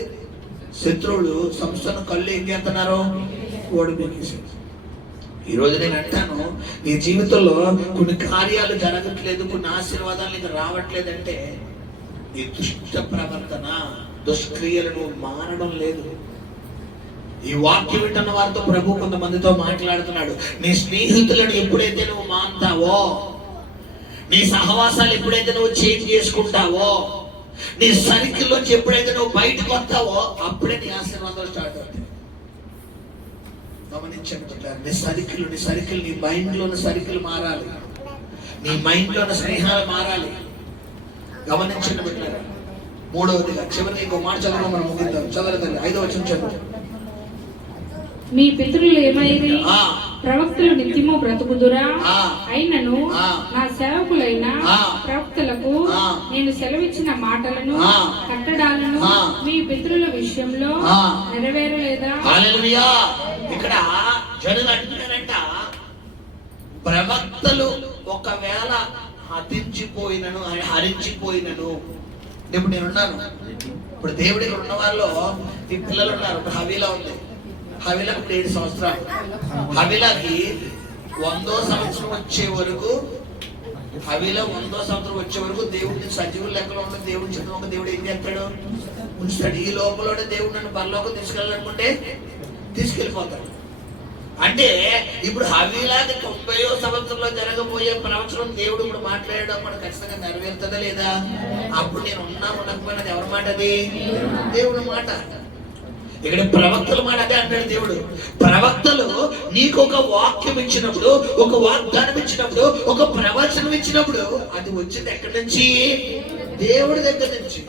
శత్రువులు సంస్థను కళ్ళు ఏం చేస్తున్నారు? ఓడిపోయేసారు. ఈ రోజు నేను అంటాను, నీ జీవితంలో కొన్ని కార్యాలు జరగట్లేదు, కొన్ని ఆశీర్వాదాలు నీకు రావట్లేదంటే నీ దుష్ట ప్రవర్తన, దుష్క్రియలను మారడం లేదు. ఈ వాక్యం వింటున్న వారితో ప్రభు కొంతమందితో మాట్లాడుతున్నాడు. నీ స్నేహితులను ఎప్పుడైతే నువ్వు మాంతావో, నీ సహవాసాలు ఎప్పుడైతే నువ్వు చేంజ్ చేసుకుంటావో, నీ సర్కిల్లోంచి ఎప్పుడైతే నువ్వు బయటకు వస్తావో అప్పుడే నీ ఆశీర్వాదం స్టార్ట్ అవుతాయి. గమనించండి, నీ సర్కిల్ నీ మైండ్ లో ఉన్న సర్కిల్ మారాలి, నీ మైండ్ లో ఉన్న స్నేహాలు మారాలి. గమనించండి బిడ్డలారా. మూడవదిగా చివరికి ఇంకో మాట చదువు, మనం ముగిద్దాం. చదవదండి, 5వ వచనం చదువు. మీ పితరులు ఏమైంది? ప్రవక్తలు నిత్యము బ్రతుకుదురా? అయినను నా సేవకులైన ప్రవక్తలకు నేను సెలవిచ్చిన మాటలను, కట్టడాలను మీ పితరుల విషయంలో నెరవేరలేదా? హల్లెలూయా. ఇక్కడ జనులు అంటున్నారంట, ప్రవక్తలు ఒకవేళ హరించిపోయినను. ఇప్పుడు నేనున్నాను, ఇప్పుడు దేవుడి ఉన్న వాళ్ళలో ఈ పిల్లలు ఉన్నారు. ఇప్పుడు హవీలా ఉంది, హవీలాకి ఇప్పుడు 7 సంవత్సరాలు. హవీలాకి 100వ సంవత్సరం వచ్చే వరకు, హవీలా 100వ సంవత్సరం వచ్చే వరకు దేవుడిని సజీవుల లెక్కలో ఉన్న దేవుడి చిత్రం దేవుడు ఏం చేస్తాడు? ఉంచుతాడు. ఈ లోపల దేవుడు నన్ను పరలోకం తీసుకెళ్ళాలనుకుంటే తీసుకెళ్ళిపోతాడు. అంటే ఇప్పుడు హవీలాకి 90వ సంవత్సరంలో జరగబోయే ప్రవచనం దేవుడు ఇప్పుడు మాట్లాడడం కూడా ఖచ్చితంగా నెరవేరుతుందా లేదా? అప్పుడు నేను ఉండకపోయినది ఎవరి మాట? అది దేవుడి మాట. ఇక్కడ ప్రవక్తల మాట అదే అంటాడు దేవుడు. ప్రవక్తలు నీకు ఒక వాక్యం ఇచ్చినప్పుడు, ఒక వాగ్దానం ఇచ్చినప్పుడు, ఒక ప్రవచనం ఇచ్చినప్పుడు అది వచ్చింది ఎక్కడి నుంచి? దేవుడి దగ్గర నుంచి.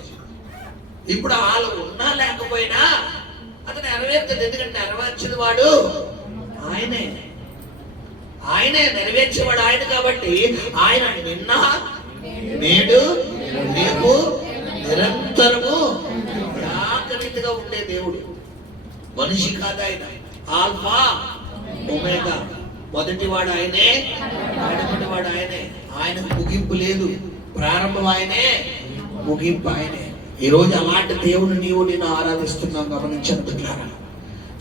ఇప్పుడు వాళ్ళు ఉన్నా లేకపోయినా అది నెరవేరుతుంది. ఎందుకంటే నెరవేర్చిన వాడు ఆయనే నెరవేర్చేవాడు ఆయన. కాబట్టి ఆయన నిన్న, నేడు, రేపు నిరంతరము ఏకరీతిగా ఉండే దేవుడు. మనిషి కాదు ఆయన. ఆల్ఫా ఒమేగా, మొదటివాడు ఆయనే, నడిపటివాడు ఆయనే. ఆయనకు ముగింపు లేదు. ప్రారంభం ఆయనే, ముగింపు ఆయనే. ఈరోజు అలాంటి దేవుడు నీవు నేను ఆరాధిస్తున్నాం గమనించను బిడ్డలారా.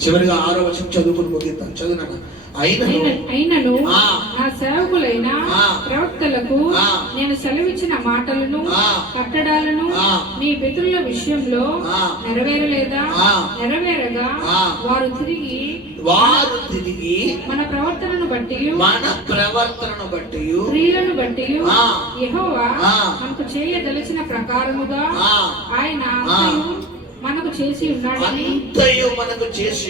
చివరిగా 6వ వచనం చదువుకుని ముగిద్దాం. చదువునా. అయినను నా సేవకులైన ప్రవక్తలకు నేను సెలవిచ్చిన మాటలను కట్టడాలను మీ పితరుల విషయంలో నెరవేరలేదా? నెరవేరగా వారు తిరిగి మన ప్రవర్తనను బట్టి క్రియలను బట్టి యెహోవా మనకు చేయదలిచిన ప్రకారముగా ఆయన మనకు చేసి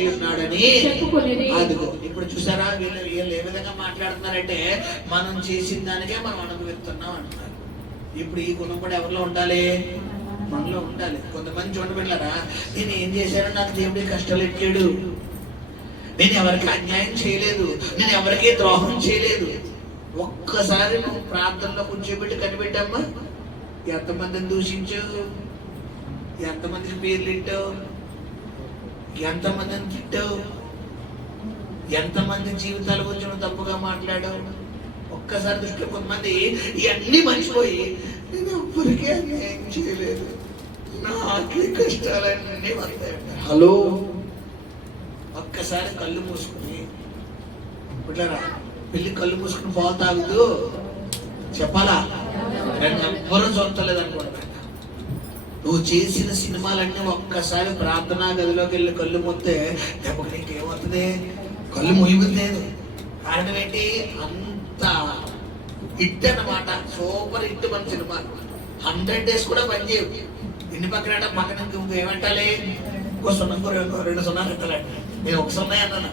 ఉన్నాడని చెప్పుకునేది. అదిగో ఇప్పుడు చూసారా, వీళ్ళు ఏ విధంగా మాట్లాడుతున్నారంటే మనం చేసిన దానికే మనం అనుభవిస్తున్నాం అంటున్నారు. ఇప్పుడు ఈ గుణం కూడా ఎవరిలో ఉండాలి? మనలో ఉండాలి. కొంతమంది చూడబెట్టారా, నేను ఏం చేశానో నాకు దేవుడి కష్టాలు ఎట్టాడు, నేను ఎవరికి అన్యాయం చేయలేదు, నేను ఎవరికి ద్రోహం చేయలేదు. ఒక్కసారి నువ్వు ప్రార్థనలో కూర్చోబెట్టి కనిపెట్టమ్మా, ఎంతమందిని దూషించావు, ఎంతమందికి పేర్లు ఇట్టావు, ఎంతమందిని తిట్టావు, ఎంతమంది జీవితాల గురించి నువ్వు తప్పుగా మాట్లాడావు. ఒక్కసారి దృష్టిలో కొంతమంది ఇవన్నీ మర్చిపోయి నేను ఎవ్వరికీ అన్యాయం చేయలేదు, నాకే కష్టాలన్నీ వస్తాయంటారు. హలో, ఒక్కసారి కళ్ళు మూసుకుని బిడ్డలారా, పెళ్లి కళ్ళు మూసుకుని పాలు తాగుతూ చెప్పాలా? నేను ఎవ్వరూ చూడలేదు అనుకోండి. నువ్వు చేసిన సినిమాలన్నీ ఒక్కసారి ప్రార్థనా గదిలోకి వెళ్ళి కళ్ళు మొత్తే దెబ్బకి నీకేమవుతుంది? కళ్ళు మూయబుద్లేదు. కారణం ఏంటి? అంత హిట్ అన్నమాట, సూపర్ హిట్ మన సినిమా. 100 days కూడా పనిచేయవు. ఇన్ని పక్కన పక్కన ఏమంటాలి? ఇంకో 0 2 0 పెట్టాలండి. నేను 1 0 అన్నాను,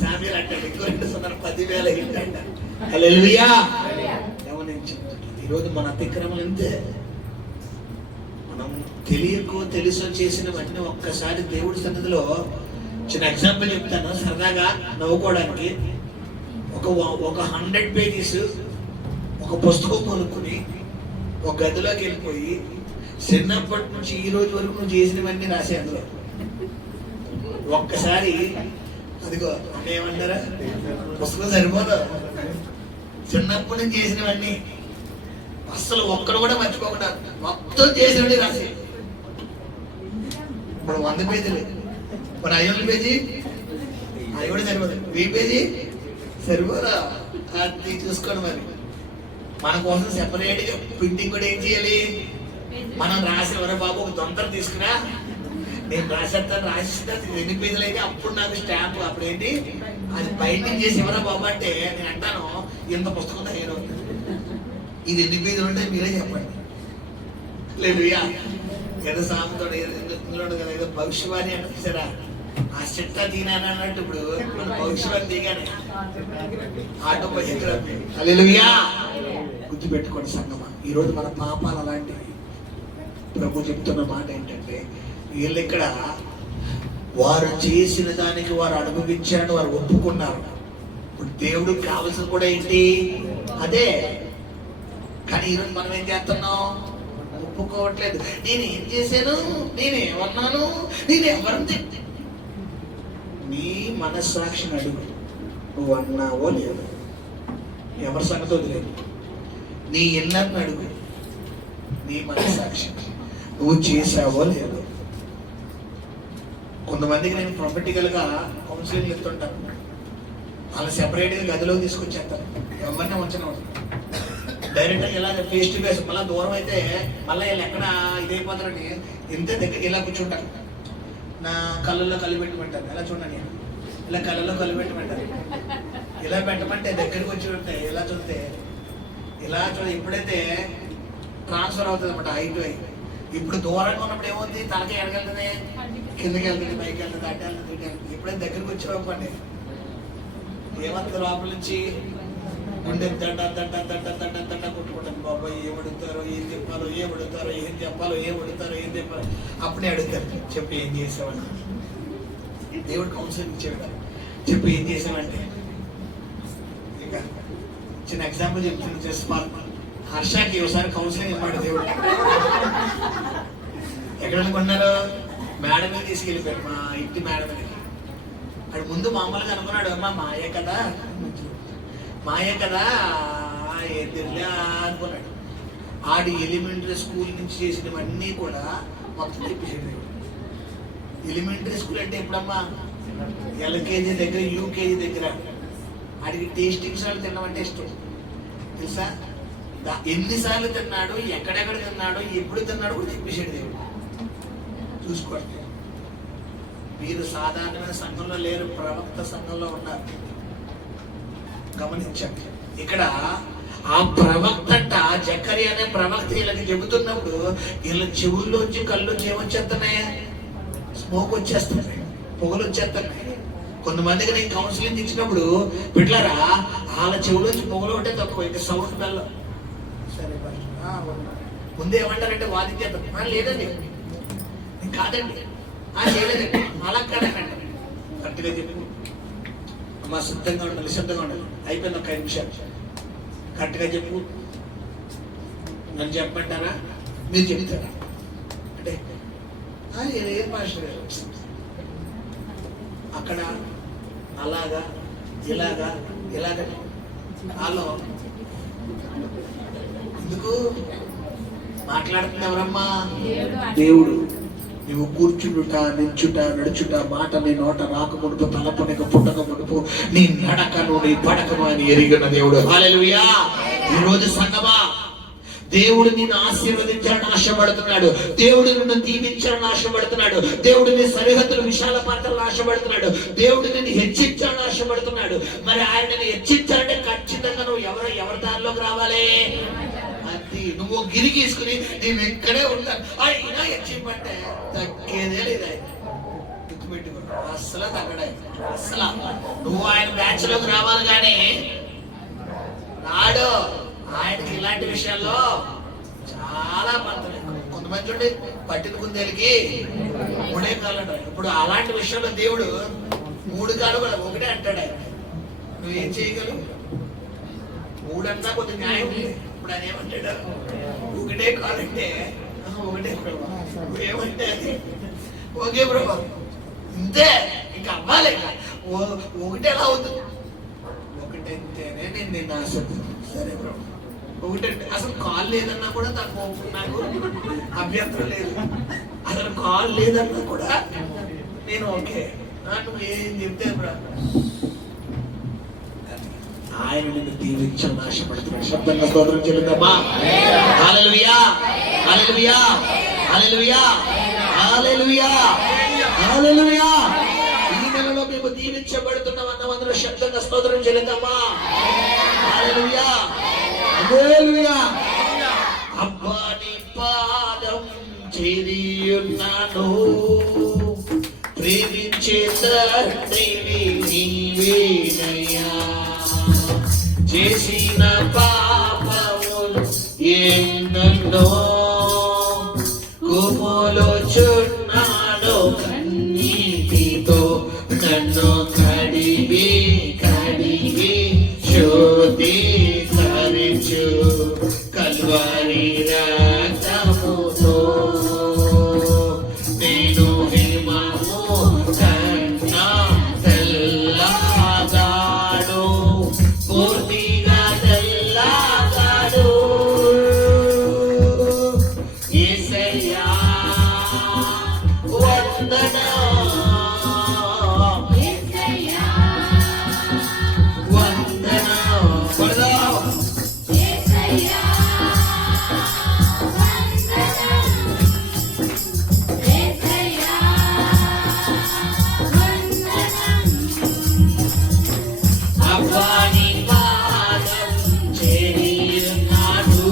శామ్యుల్ అంటాడు ఇంకో 2 0 10,000 హిట్ అంట. హల్లెలూయా. గమనించు, ఈరోజు మన అతిక్రమం అంతే. మనం తెలుసో చేసినవన్నీ ఒక్కసారి దేవుడి సన్నిధిలో చిన్న ఎగ్జాంపుల్ చెప్తాను సరదాగా నవ్వుకోవడానికి. ఒక 100 pages ఒక పుస్తకం కొనుక్కుని ఒక గదిలోకి వెళ్ళిపోయి చిన్నప్పటి నుంచి ఈ రోజు వరకు నువ్వు చేసినవన్నీ రాసే అందులో. ఒక్కసారి అదిగో ఏమంటారా, పుస్తకం సరిపోదు. చిన్నప్పటి నుంచి చేసినవన్నీ అస్సలు ఒక్కడు కూడా మర్చిపోకుండా మొత్తం చేసినవి రాసి. ఇప్పుడు 100 pages, ఇప్పుడు 500 pages అది కూడా సరిపోదు. 1000 pages సరిపోదా? అది చూసుకోండి. మరి మన కోసం సెపరేట్గా ప్రింటింగ్ కూడా ఏం చేయాలి? మనం రాసిన వరే బాబు ఒక తొందర తీసుకురా, నేను రాసేస్తాను, రాసిస్తా, 2 pages అయితే అప్పుడు నాకు స్టాంప్, అప్పుడు ఏంటి అది బైండింగ్ చేసి ఎవరా బాబు అంటే నేను అంటాను ఇంత పుస్తకం తయారు అవుతుంది. ఇది 2 pages ఉంటే మీరే చెప్పండి. లేదు ఏదో సామెతో ఇందులో కదా, ఏదో భవిష్యవాణి అంటే సరే ఆ చిట్టా తీనాను అన్నట్టు ఇప్పుడు మన భవిష్యవాణి దిగానే ఆటోబయోగ్రఫీ. హల్లెలూయా. గుర్తుపెట్టుకోండి సంగమా, ఈరోజు మన పాపాలు అలాంటివి. ప్రభు చెప్తున్న మాట ఏంటంటే, వీళ్ళు ఇక్కడ వారు చేసిన దానికి వారు అనుభవించారని వారు ఒప్పుకున్నారు. ఇప్పుడు దేవుడికి కావాల్సిన కూడా ఏంటి? అదే. కానీ ఈరోజు మనం ఏం చేస్తున్నాం? ఒప్పుకోవట్లేదు. నేను ఏం చేశాను, నేనేమన్నాను, నేను ఎవరిని నీ మనస్సాక్షిని అడుగు, నువ్వు అన్నావో లేదు. ఎవరి సంగతో లేదు, నీ ఇళ్ళని అడుగు, నీ మనస్సాక్షి నువ్వు చేసావో లేదు. కొంతమందికి నేను ప్రొఫెటికల్గా కౌన్సిలింగ్ చెప్తుంటాను, వాళ్ళు సెపరేట్గా గదిలో తీసుకొచ్చేస్తాను, ఎవరిని ఉంచను. డైరెక్ట్గా ఇలా ఫేస్ టు ఫేస్, మళ్ళీ దూరం అయితే మళ్ళీ వీళ్ళు ఎక్కడ ఇదైపోతారని ఇంత దగ్గర ఇలా కూర్చుంటారు. నా కళ్ళల్లో కలిపెట్టమంటారు, ఎలా చూడండి, ఇలా కళ్ళల్లో కలిపెట్టమంటారు, ఇలా పెట్టమంటే దగ్గరికి వచ్చి ఉంటాయి. ఇలా చూస్తే ఇలా ఎప్పుడైతే ట్రాన్స్ఫర్ అవుతుంది అన్నమాట హైట్ అయి, ఇప్పుడు దూరంగా ఉన్నప్పుడు ఏమవుతుంది? తలకి ఎడగలుగుతుంది, కిందకి వెళ్తుంది, పైకి వెళ్తుంది, అడ్డ వెళ్తుంది, ఇటు వెళ్తుంది. ఎప్పుడైతే దగ్గరికి వచ్చేవాపండి ఏమవుతుంది? లోపల నుంచి గుండె దడ్డ దడ్డ దడ్డ దడ్డ దడ్డ కొట్టుకుంటాను. బాబాయ్ ఏం అడుగుతారో, ఏం చెప్పాలో, ఏం అడుగుతారో, ఏం చెప్పాలో, ఏం అడుగుతారో, ఏం చెప్పాలో అప్పుడే అడుగుతారు. చెప్పి ఏం చేసావని దేవుడు కౌన్సిలింగ్ ఇచ్చేవాడు. చెప్పి ఏం చేసావంటే, ఇంకా చిన్న ఎగ్జాంపుల్ చెప్తాను. జస్ట్ హర్షకి ఒకసారి కౌన్సిలింగ్ ఇవ్వడు దేవుడు. ఎక్కడ అనుకున్నారు? మేడ మీద తీసుకెళ్ళిపోయాడు, మా ఇంటి మేడ మీదకి. అక్కడ ముందు మామూలుగా అనుకున్నాడు, అమ్మా మాయ కదా, మాయ కదా, ఎదురులే అనుకున్నాడు. ఆడి ఎలిమెంటరీ స్కూల్ నుంచి చేసినవన్నీ కూడా మొత్తం చెప్పేసాడు దేవుడు. ఎలిమెంటరీ స్కూల్ అంటే ఎప్పుడమ్మా? ఎల్కేజీ దగ్గర, యూకేజీ దగ్గర. ఆడికి టేస్టింగ్ సార్లు తినమంటే ఇష్టం తెలుసా? ఎన్నిసార్లు తిన్నాడు, ఎక్కడెక్కడ తిన్నాడు, ఎప్పుడు తిన్నాడు కూడా చెప్పేసాడు దేవుడు. చూసుకోండి, మీరు సాధారణమైన సంఘంలో లేరు, ప్రవక్త సంఘంలో ఉన్నారు. గమనించండి. ఇక్కడ ఆ ప్రవక్త అంట, జకరియా అనే ప్రవక్త వీళ్ళకి చెబుతున్నప్పుడు వీళ్ళ చెవుల్లోంచి కళ్ళుంచి ఏమొచ్చేస్తున్నాయా? స్మోక్ వచ్చేస్తున్నాయి, పొగలు వచ్చేస్తున్నాయి. కొంతమందికి నేను కౌన్సిలింగ్ ఇచ్చినప్పుడు బిడ్డలారా, వాళ్ళ చెవులోంచి పొగలు ఉంటే తక్కువ, ఇంకా సౌండ్ బెల్లం. సరే ముందు ఏమంటారంటే వాదించేద్దాం. లేదండి, కాదండి, చేయలేదండి, అలా కాదండి. కరెక్ట్గా చెప్పు అమ్మా, సిద్ధంగా ఉండాలి, నిశ్శబ్దంగా ఉండాలి. అయిపోయింది ఒక 5 నిమిషాలు. కరెక్ట్గా చెప్పు. నన్ను చెప్పంటారా, మీరు చెప్తారా? అంటే ఏం మాస్టర్ గారు అక్కడ అలాగా ఇలాగా ఇలాగా వాళ్ళు ఎందుకు మాట్లాడుతుంది? ఎవరమ్మా? దేవుడు. నువ్వు కూర్చుండుట, నించుట, నడుచుట, మాట నీ నోట రాకమునుపు, తలపు నీకు పుట్టక మునుపు, నీ నడకను నీ పడకను అని ఎరిగిన దేవుడు. హల్లెలూయా. ఈరోజు సంగమా, దేవుడు నిన్ను ఆశీర్వదించాలని ఆశపడుతున్నాడు. దేవుడు నిన్ను దీవించాలని ఆశపడుతున్నాడు. దేవుడు నీ సరిహద్దులు విశాలపరచాలని ఆశపడుతున్నాడు. దేవుడు నిన్ను హెచ్చించాలని ఆశపడుతున్నాడు. మరి ఆయన నిన్ను హెచ్చించాలంటే ఖచ్చితంగా నువ్వు ఎవరి దారిలోకి రావాలి? అది నువ్వు గిరి గీసుకుని నేను ఇక్కడే ఉంటాను అయినా హెచ్చింపంటే తగ్గేదే లేదు. ఆయన గుర్తుపెట్టుకో, అస్సలు తగ్గడే. అస్సలు నువ్వు ఆయన బ్యాచ్ లోకి రావాలి కానీ నాడు ఆయనకి ఇలాంటి విషయాల్లో చాలా పడతాయి. కొంతమంది చూడండి, పట్టిన కుందేలకి 3 కాళ్ళు అంటారు. ఇప్పుడు అలాంటి విషయంలో దేవుడు 3 కాళ్ళు కూడా ఒకటే అంటాడు. ఆయన నువ్వేం చేయగలవు? 3 అన్నా కొంచెం న్యాయం ఉంది. ఇప్పుడు ఆయన ఏమంటాడు? ఒకటే కాలు అంటే ఒకటే ప్రభా, నువ్వేమంటే అది ఓకే ప్రభా, ఇంతే, ఇంకా అవ్వాలి. ఒకటి ఎలా అవుతుంది? ఒకటంటేనే నేను నిన్ను ఆశిస్తున్నాను. సరే ప్రభా, ఒకటంటే అసలు కాల్ లేదన్నా కూడా నాకు అభ్యంతరం లేదు. అసలు కాల్ లేదన్నా కూడా నేను ఓకే. నువ్వు ఏం చెప్తే ఆయన నిన్ను దీవించాలని ఆశపడుతున్నాడు. శబ్దంగా స్తోత్రం చెల్లిద్దామా? హల్లెలూయా, హల్లెలూయా, హల్లెలూయా, హల్లెలూయా, హల్లెలూయా. ఈ నెలలో మేము దీవించబడుతున్నాం అన్నమందరూ శబ్దంగా స్తోత్రం చెల్లిద్దామా? హల్లెలూయా, హల్లెలూయా. అబ్బా నీ పాదం చేరియున్నాను, ప్రేమించే తండ్రివి నీవేనయ్యా. చేసిన పాపములు ఎన్నెన్నో కుమోలుచున్నాడు, కన్నీటితో నన్ను కడిగి కడిగి శోధీకరించు కల్వరి రక్తముతో. నేను హిమము కన్నా తెల్లగాడు, పూర్తిగా తెల్లగాడు. యేసయ్యా వందనం, యేసయ్యా వందనం. పడదాం. యేసయ్యా వందనం, యేసయ్యా వందనం. అబ్బా నీ పాదం చేరియున్నాను,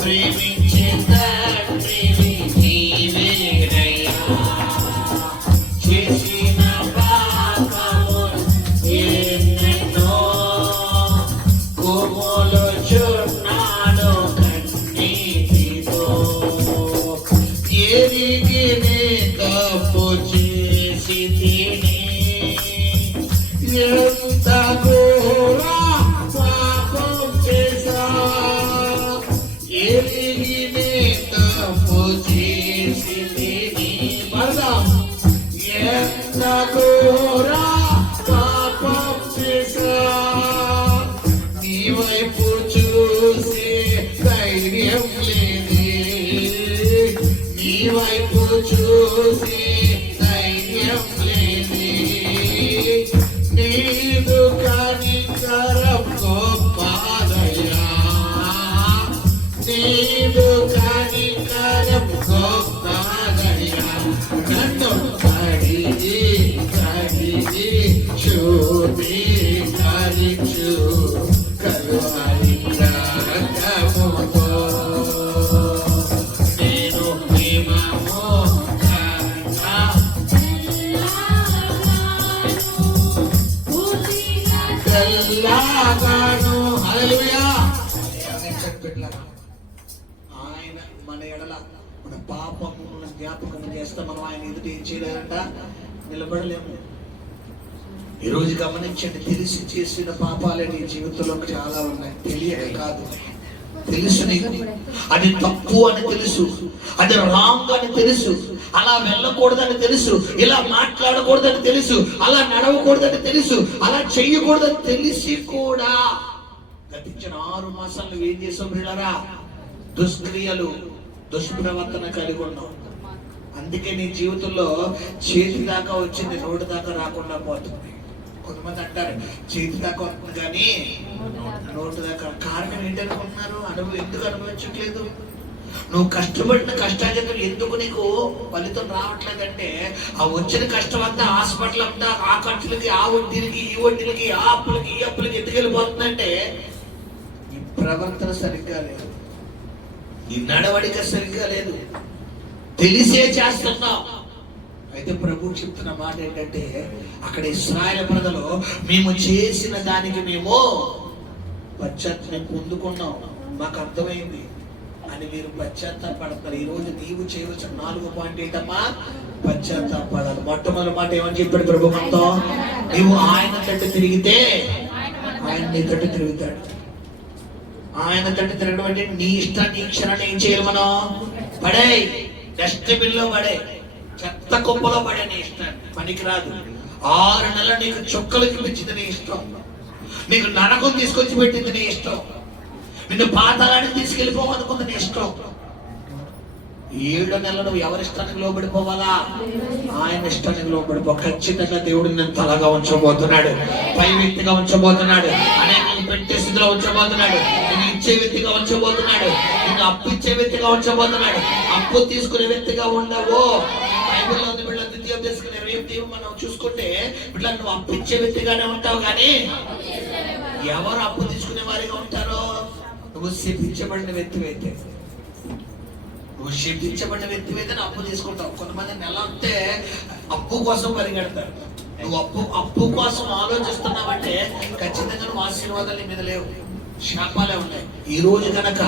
ప్రేమించే తండ్రివి నీవేనయ్యా. చేసిన పాపములు ఎన్నెన్నో కుమోలుచున్నాను కన్నీటితో. ఎరిగి నీ తప్పు చేసి తిని, ఎంత ఘోర పాపం చేశా. ఎరిగి నీ తప్పు చేసి తిని, పడదాం. ఎంత ఘోర పాపం చేశా. నీ వైపు చూసి చూసి ధైర్యం లేని నీదు కనికరం గొప్పదయ్యా, నీదు కనికరం గొప్పదయ్యా. నన్ను కడిగి కడిగి శుద్ధీకరించు కలువరి రక్తముతో. నేను ప్రేమము కన్నా తెల్లగాను. హల్లెలూయా. ఆయన మన ఎడల మన పాపము జ్ఞాపకం చేస్తే మనం ఆయన ఎదుట ఏం చేయలేదంట, నిలబడలేము. ఈరోజు గమనించండి, తెలిసి చేసిన పాపాలే నీ జీవితంలో చాలా ఉన్నాయి. తెలియక కాదు, తెలుసు నీకు అది తప్పు అని తెలుసు, అది రాంగ్ అని తెలుసు, అలా వెళ్ళకూడదని తెలుసు, ఇలా మాట్లాడకూడదని తెలుసు, అలా నడవకూడదని తెలుసు, అలా చెయ్యకూడదని తెలిసి కూడా గతించిన 6 మాసాలు నువ్వు ఏం చేసావు పిల్లరా? దుష్క్రియలు, దుష్ప్రవర్తన కలిగి ఉన్నావు. అందుకే నీ జీవితంలో చేతి దాకా వచ్చింది, నోటి దాకా రాకుండా పోతుంది. కొంతమంది అంటారు చేతి దాకా వస్తుంది కానీ నోటి దాకా. కారణం ఏంటనుకుంటున్నారు? ఎందుకు అనుభవించట్లేదు? నువ్వు కష్టపడిన కష్టాజీతం ఎందుకు నీకు ఫలితం రావట్లేదంటే, ఆ వచ్చిన కష్టం అంతా హాస్పిటల్ అంతా ఆ ఖర్చులకి, ఆ వడ్డీలకి, ఈ వడ్డీలకి, ఆ అప్పులకి, ఈ అప్పులకి ఎందుకు వెళ్ళిపోతుందంటే ఈ ప్రవర్తన సరిగ్గా లేదు, ఈ నడవడిక సరిగ్గా లేదు, తెలిసే చేస్తున్నావు. అయితే ప్రభు చెప్తున్న మాట ఏంటంటే, అక్కడ ఇశ్రాయేలు ప్రజలు మేము చేసిన దానికి మేము పశ్చాత్తాపం పొందుకున్నాం, మాకు అర్థమైంది అని మీరు పశ్చాత్తాపడతారు. ఈ రోజు నీవు చేయవలసిన 4వ పాయింట్ ఏంటమ్మా? పశ్చాత్తాపడాలి. మొట్టమొదటి మాట ఏమని చెప్పాడు ప్రభు మనతో? నీవు ఆయన తట్టు తిరిగితే ఆయన నీ తట్టు తిరుగుతాడు. ఆయన తట్టు తిరగడం అంటే నీ ఇష్టాన్ని, నీ క్షణాన్ని ఏం చేయాలి? మనం పడే డస్ట్బిన్ లో పడే, చెత్త కుప్పలో పడే నీ ఇష్టం. పనికిరాదు. 6 నెలలు నీకు చుక్కలు చూపించింది నీ ఇష్టం, నీకు నరకం తీసుకొచ్చి పెట్టింది నీ ఇష్టం, నిన్ను పాతాళానికి తీసుకెళ్ళిపోవాలనుకుంది నీ ఇష్టం. 7 నెలలు నువ్వు ఎవరి ఇష్టానికి లోబడిపోవాలా? ఆయన ఇష్టానికి లోబడిపో. ఖచ్చితంగా దేవుడు నిన్ను తలగా ఉంచబోతున్నాడు, పై వ్యక్తిగా ఉంచబోతున్నాడు, అనేకలు పెట్టే స్థితిలో ఉంచబోతున్నాడు, నిన్ను ఇచ్చే వ్యక్తిగా ఉంచబోతున్నాడు, నిన్ను అప్పు ఇచ్చే వ్యక్తిగా ఉంచబోతున్నాడు. అప్పు తీసుకునే వ్యక్తిగా ఉండవు. బైబిల్లో ఉంది బిడ్డ, ద్వితీయోపదేశం 20 మనం చూసుకుంటే బిడ్డ నువ్వు అప్పు ఇచ్చే వ్యక్తిగానే ఉంటావు, కానీ ఎవరు అప్పు తీసుకునే వారిగా ఉంటారో? నువ్వు శిక్షించబడిన వ్యక్తివైతే, నువ్వు శిక్షించబడిన వ్యక్తివైతే అప్పు తీసుకుంటావు. కొంతమంది నెల వస్తే అప్పు కోసం పరిగెడతారు. నువ్వు అప్పు కోసం ఆలోచిస్తున్నావంటే ఖచ్చితంగా నువ్వు ఆశీర్వాదాలు నీ మీద లేవు, శాపాలే ఉన్నాయి. ఈ రోజు కనుక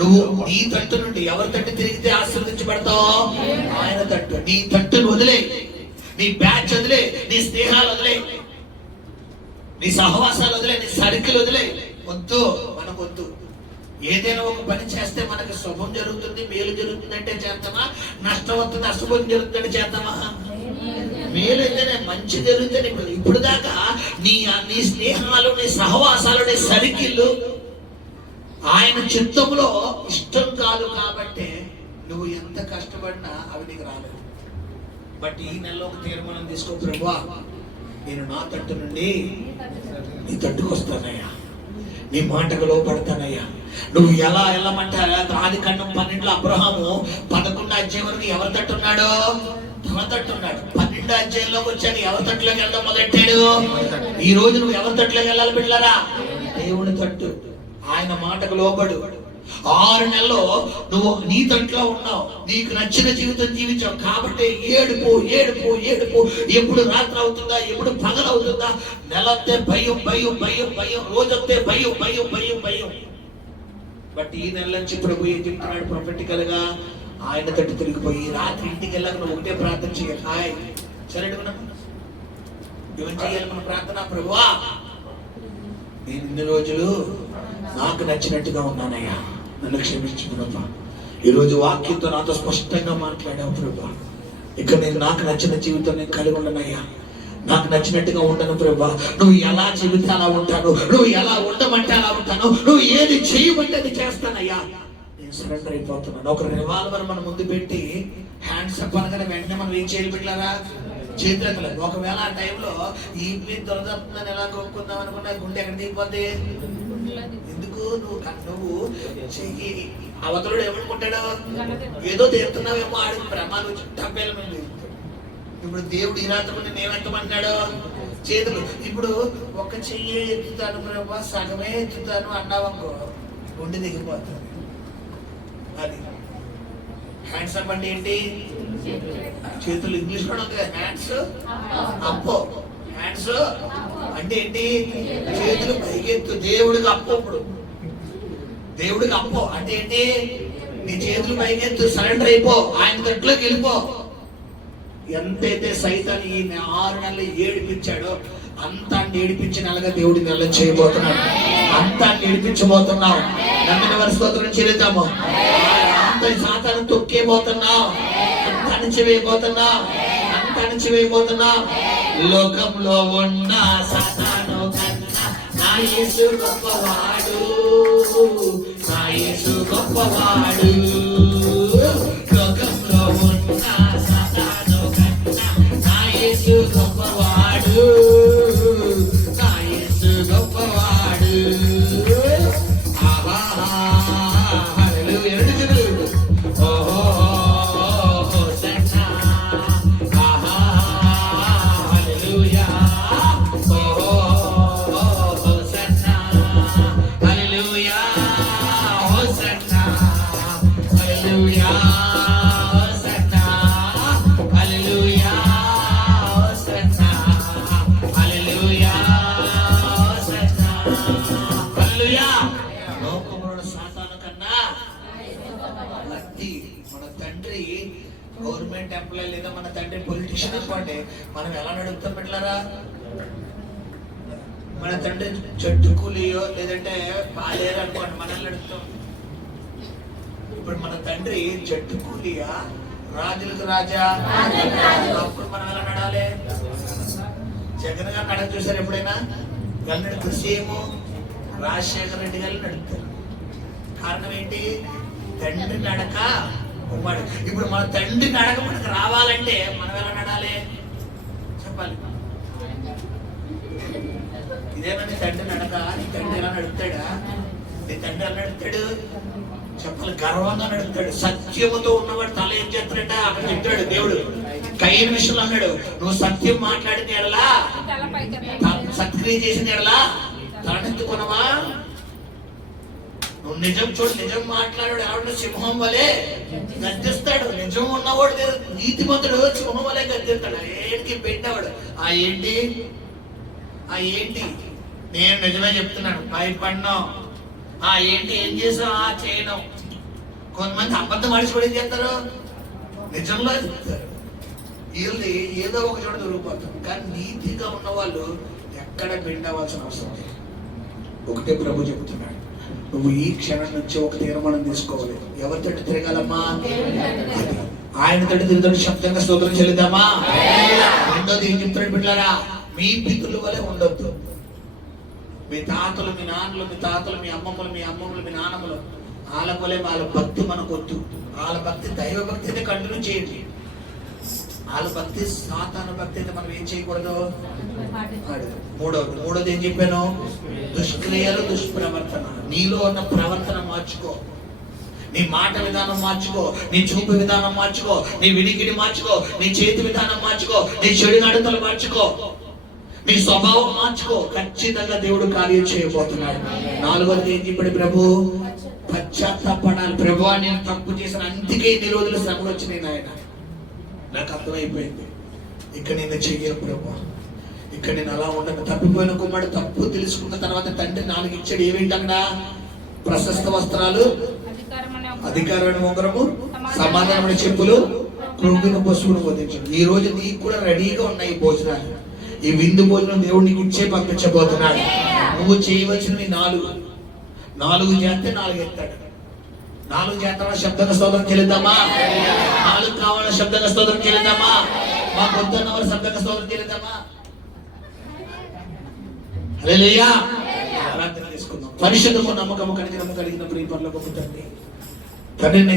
నువ్వు నీ తట్టు నుండి ఎవరి తట్టు తిరిగితే ఆశీర్వదించబడతావు? ఆయన తట్టు. నీ తట్టును వదిలే, నీ బ్యాచ్ వదిలే, నీ స్నేహాలు వదిలే, నీ సహవాసాలు వదిలే, నీ సర్కిల్ వదిలే. వద్దు, మనకు వద్దు. ఏదైనా ఒక పని చేస్తే మనకి శుభం జరుగుతుంది, మేలు జరుగుతుంది అంటే చేద్దామా? నష్టం వస్తుంది, అశుభం జరుగుతుందంటే చేద్దామా? మేలు అయితేనే, మంచి జరుగుతుంది. ఇప్పుడు దాకా నీ స్నేహాలు, నీ సహవాసాలు, నీ సర్కిల్ ఆయన చిత్తంలో ఇష్టం కాదు. కాబట్టి నువ్వు ఎంత కష్టపడినా అవి నీకు రాలేదు. బట్ ఈ నెలలో ఒక తీర్మానం తీసుకో, ప్రభువా నేను నా తట్టు నుండి నీ తట్టుకు వస్తానయ్యా, నీ మాటకు లోపడతానయ్యా. నువ్వు ఎలా వెళ్ళమంటే ఆదికాండం 12 అబ్రహాము 11వ అధ్యాయం వరకు ఎవరి తట్టున్నాడు? తన తట్టున్నాడు. 12వ అధ్యాయంలోకి వచ్చాక ఎవరి తట్టులోకి వెళ్ళడం మొదలెట్టాడు? ఈ రోజు నువ్వు ఎవరి తట్టులోకి వెళ్ళాలి బిడ్డలారా? దేవుని తట్టు. ఆయన మాటకు లోబడు. 6 నెలలు నువ్వు నీ తట్లో ఉన్నావు, నీకు నచ్చిన జీవితం జీవించావు. కాబట్టి ఏడుపు ఏడుపు ఏడుపు. ఎప్పుడు రాత్రి అవుతుందా, ఎప్పుడు పగలు అవుతుందా? నెలొస్తే భయం భయం భయం భయం, రోజొస్తే భయం భయం భయం భయం. బట్ ఈ నెల నుంచి ప్రభు ఏం చెప్తున్నాడు ప్రొఫెటికల్ గా? ఆయన తట్టు తిరిగిపోయి రాత్రి ఇంటికి వెళ్ళాక నువ్వు ఒకటే ప్రార్థన చేయాలి. హాయ్ సరే, ఏం చేయాలి మన ప్రార్థన? ప్రభువా నేను ఇన్ని రోజులు నాకు నచ్చినట్టుగా ఉన్నానయ్యా, నన్ను క్షమించు ప్రభా. ఈరోజు వాక్యంతో నాతో స్పష్టంగా మాట్లాడావు ప్రభా. ఇక నేను నాకు నచ్చిన జీవితం నేను కలిగి ఉండనయ్యా, నాకు నచ్చినట్టుగా ఉండను ప్రభా. నువ్వు ఎలా చెబితే అలా ఉంటాను, నువ్వు ఎలా ఉండమంటే అలా ఉంటాను, నువ్వు ఏది చేయమంటే అది చేస్తానయ్యా. నేను సరెండర్ అయిపోతున్నాను. ఒక రివాల్వర్ మన ముందు పెట్టి హ్యాండ్స్ అప్ అనగానే వెంటనే మనం ఏం చేయాలి బిడ్డలారా? చేతులెత్తలేదు. ఒకవేళ ఆ టైంలో ఈ దొరదప్పుతుందని ఎలా కొనుక్కుందాం అనుకున్నా గుండె ఎక్కడ దిగిపోద్ది? ఎందుకు? నువ్వు చెయ్యి అవతలుడు ఏమనుకుంటాడు? ఏదో తీరుతున్నావేమో, ఆడికి ప్రమాదం వచ్చి డబ్బేల మీద. ఇప్పుడు దేవుడు ఈ రాత్రి నేనెత్తమంటాడు చేతులు. ఇప్పుడు ఒక చెయ్యి ఎత్తుతాను ప్రభా, సగమే ఎత్తుతాను అన్నావనుకో గుండె దిగిపోతుంది. అది హ్యాండ్స్ అప్ అంటే ఏంటి? చేతులు. ఇంగ్లీష్ కూడా ఉంది, హ్యాండ్స్ అప్పో. హ్యాండ్స్ అంటే ఏంటి? చేతులు పైకెత్తు. దేవుడికి అప్పు. ఇప్పుడు దేవుడికి అప్పు అంటే ఏంటి? నీ చేతులు పైకెత్తు, సరెండర్ అయిపో, ఆయన తట్టులోకి వెళ్ళిపో. ఎంతైతే సైతాన్ని ఈ 6 నెలలు ఏడిపించాడో అంతా ఏడిపించి నెలగా దేవుడి నెల చేయబోతున్నాడు. అంతా ఏడిపించబోతున్నావు. నమ్మిన వారి స్తోత్రం చెల్లిద్దాము. అంత సాతాను తొక్కేయబోతున్నావు, అంత అణిచివేయబోతున్నావు, అంత అణిచివేయబోతున్నావు. లోకంలో ఉన్న సాతాను కన్నా నా యేసు గొప్పవాడు, నా యేసు గొప్పవాడు. లోకంలో ఉన్న సాతాను కన్నా నా యేసు గొప్పవాడు, నా యేసు గొప్పవాడు. ఆహా హల్లెలూయా. ఓహో హోసన్నా. ఆహా హల్లెలూయా. ఓహో hosanna. Hallelujah hosanna. Hallelujah hosanna. Hallelujah hosanna. Hallelujah hosanna. Hallelujah. లోకములో సాతాను కన్నా లత్తి మన తండ్రి గవర్నమెంట్ ఎంప్లాయీ లేదా మన తండ్రి పొలిటీషియన్ అనుకోండి, మనం ఎలా నడుపుతాం పెట్టారా? మన తండ్రి చెట్టు కూలియో లేదంటే పాలేరు అనుకోండి, మనల్ని నడుపుతాం. ఇప్పుడు మన తండ్రి చెట్టు కూలియా, రాజులకు రాజా? అప్పుడు మనం ఎలా నడాలి? జగన్ గారు నడక చూసారు ఎప్పుడైనా? గల్లెడు సేము రాజశేఖర రెడ్డి గారు నడుపుతారు. కారణం ఏంటి? తండ్రి నడక ఉమ్మడి. ఇప్పుడు మన తండ్రి నడక మనకు రావాలంటే మనం ఎలా నడాలి చెప్పాలి. ఇదేమని తండ్రి నడక? నీ తండ్రి ఎలా నడుపుతాడా? నీ తండ్రి ఎలా నడుపుతాడు చెప్పాలి. గర్వంగా నడుపుతాడు. సత్యముతో ఉన్నవాడు తల ఏం చేస్తాడంట అక్కడ చెప్తాడు దేవుడు. కయ్యని విషయంలో అన్నాడు, నువ్వు సత్యం మాట్లాడిన ఎడలా, సత్క్రియ చేసిన ఎడలా తలనెత్తుకున్నావా? నువ్వు నిజం చూడు, నిజం మాట్లాడాడు ఎవడు సింహం వలే గర్జిస్తాడు. నిజం ఉన్నవాడు నీతిమంతుడు సింహం వలే గర్జిస్తాడు. ఏంటి పెట్టావాడు? ఆ ఏంటి నేను నిజమే చెప్తున్నాను, భయపడినాం. ఆ ఏంటి ఏం చేసావు? ఆ చేయను. కొంతమంది అబద్ధం ఆడిచి ఏం చేస్తారు? నిజంలో చెప్తారు. వీళ్ళది ఏదో ఒక చోట దొరికిపోతారు. కానీ నీతిగా ఉన్న వాళ్ళు ఎక్కడ బెండ్ అవ్వాల్సిన అవసరం లేదు. ఒకటే ప్రభు చెబుతున్నాడు, నువ్వు ఈ క్షణం నుంచి ఒక తీర్మానం తీసుకోవాలి. ఎవరి తట్టు తిరగాలమ్మా? ఆయన తట్టు తిరుగుతాడు. శబ్దంగా స్తోత్రం చెల్లిద్దామా? రెండోది ఏం చెప్తాడు బిడ్డలారా? మీ పితరుల వలె ఉండొద్దు. మీ తాతలు, మీ నాన్నలు, మీ తాతలు, మీ అమ్మమ్మలు, మీ అమ్మమ్మలు, మీ నాన్నమ్మలు వాళ్ళ వలె వాళ్ళ భక్తి మనకొద్దు. వాళ్ళ భక్తి దైవ భక్తి అయితే కంటిన్యూ చేయండి. వాళ్ళ భక్తి సాతాను భక్తి అయితే మనం ఏం చేయకూడదు. మూడోది ఏం చెప్పాను? దుష్క్రియలు, దుష్ప్రవర్తన. నీలో ఉన్న ప్రవర్తన మార్చుకో. నీ మాట విధానం మార్చుకో, నీ చూపు విధానం మార్చుకో, నీ వినికిడి మార్చుకో, నీ చేతి విధానం మార్చుకో, నీ చెడు నడతలు మార్చుకో, నీ స్వభావం మార్చుకో. ఖచ్చితంగా దేవుడు కార్యం చేయబోతున్నాడు. నాలుగోది ఏం చెప్పాడు ప్రభు? పశ్చాత్తాపడాలి. ప్రభు నేను తప్పు చేసిన, అందుకే ఇన్ని రోజులు శ్రమలు వచ్చినాయి నాయన. నాకు అర్థమైపోయింది, ఇక్కడ నేను చెయ్యను ప్రభు, ఇక్కడ నేను అలా ఉండను. తప్పిపోయిన కుమారుడు తప్పు తెలుసుకున్న తర్వాత తండ్రి 4 ఇచ్చాడు. ఏమిటి అక్కడ? ప్రశస్త వస్త్రాలు, అధికారమైన ఉంగరము, సమాధానమైన చెప్పులు, కృంగిన పశువును వధించాడు. ఈ రోజు నీకు కూడా రెడీగా ఉన్నాయి ఈ భోజనాలు. ఈ విందు భోజనం దేవుడు నీకు ఇచ్చే పంపించబోతున్నాడు. నువ్వు చేయవలసిన 4 చేస్తే 4 ఎత్తాడు. 4 చేస్తామా? శబ్దంగా స్తోత్రం చెల్లిద్దామా? 4 కావాల శబ్దంగా స్తోత్రం చెల్లిద్దామా? మా పొద్దున్న వారు శబ్దంగా స్తోత్రం చెల్లిద్దామా? హల్లెలూయా. ప్రార్థన చేసుకుందాం. పరిశుద్ధము నమ్మకము కలిగిన ప్రియ పరలోకపు తండ్రి, తండ్రి నిజ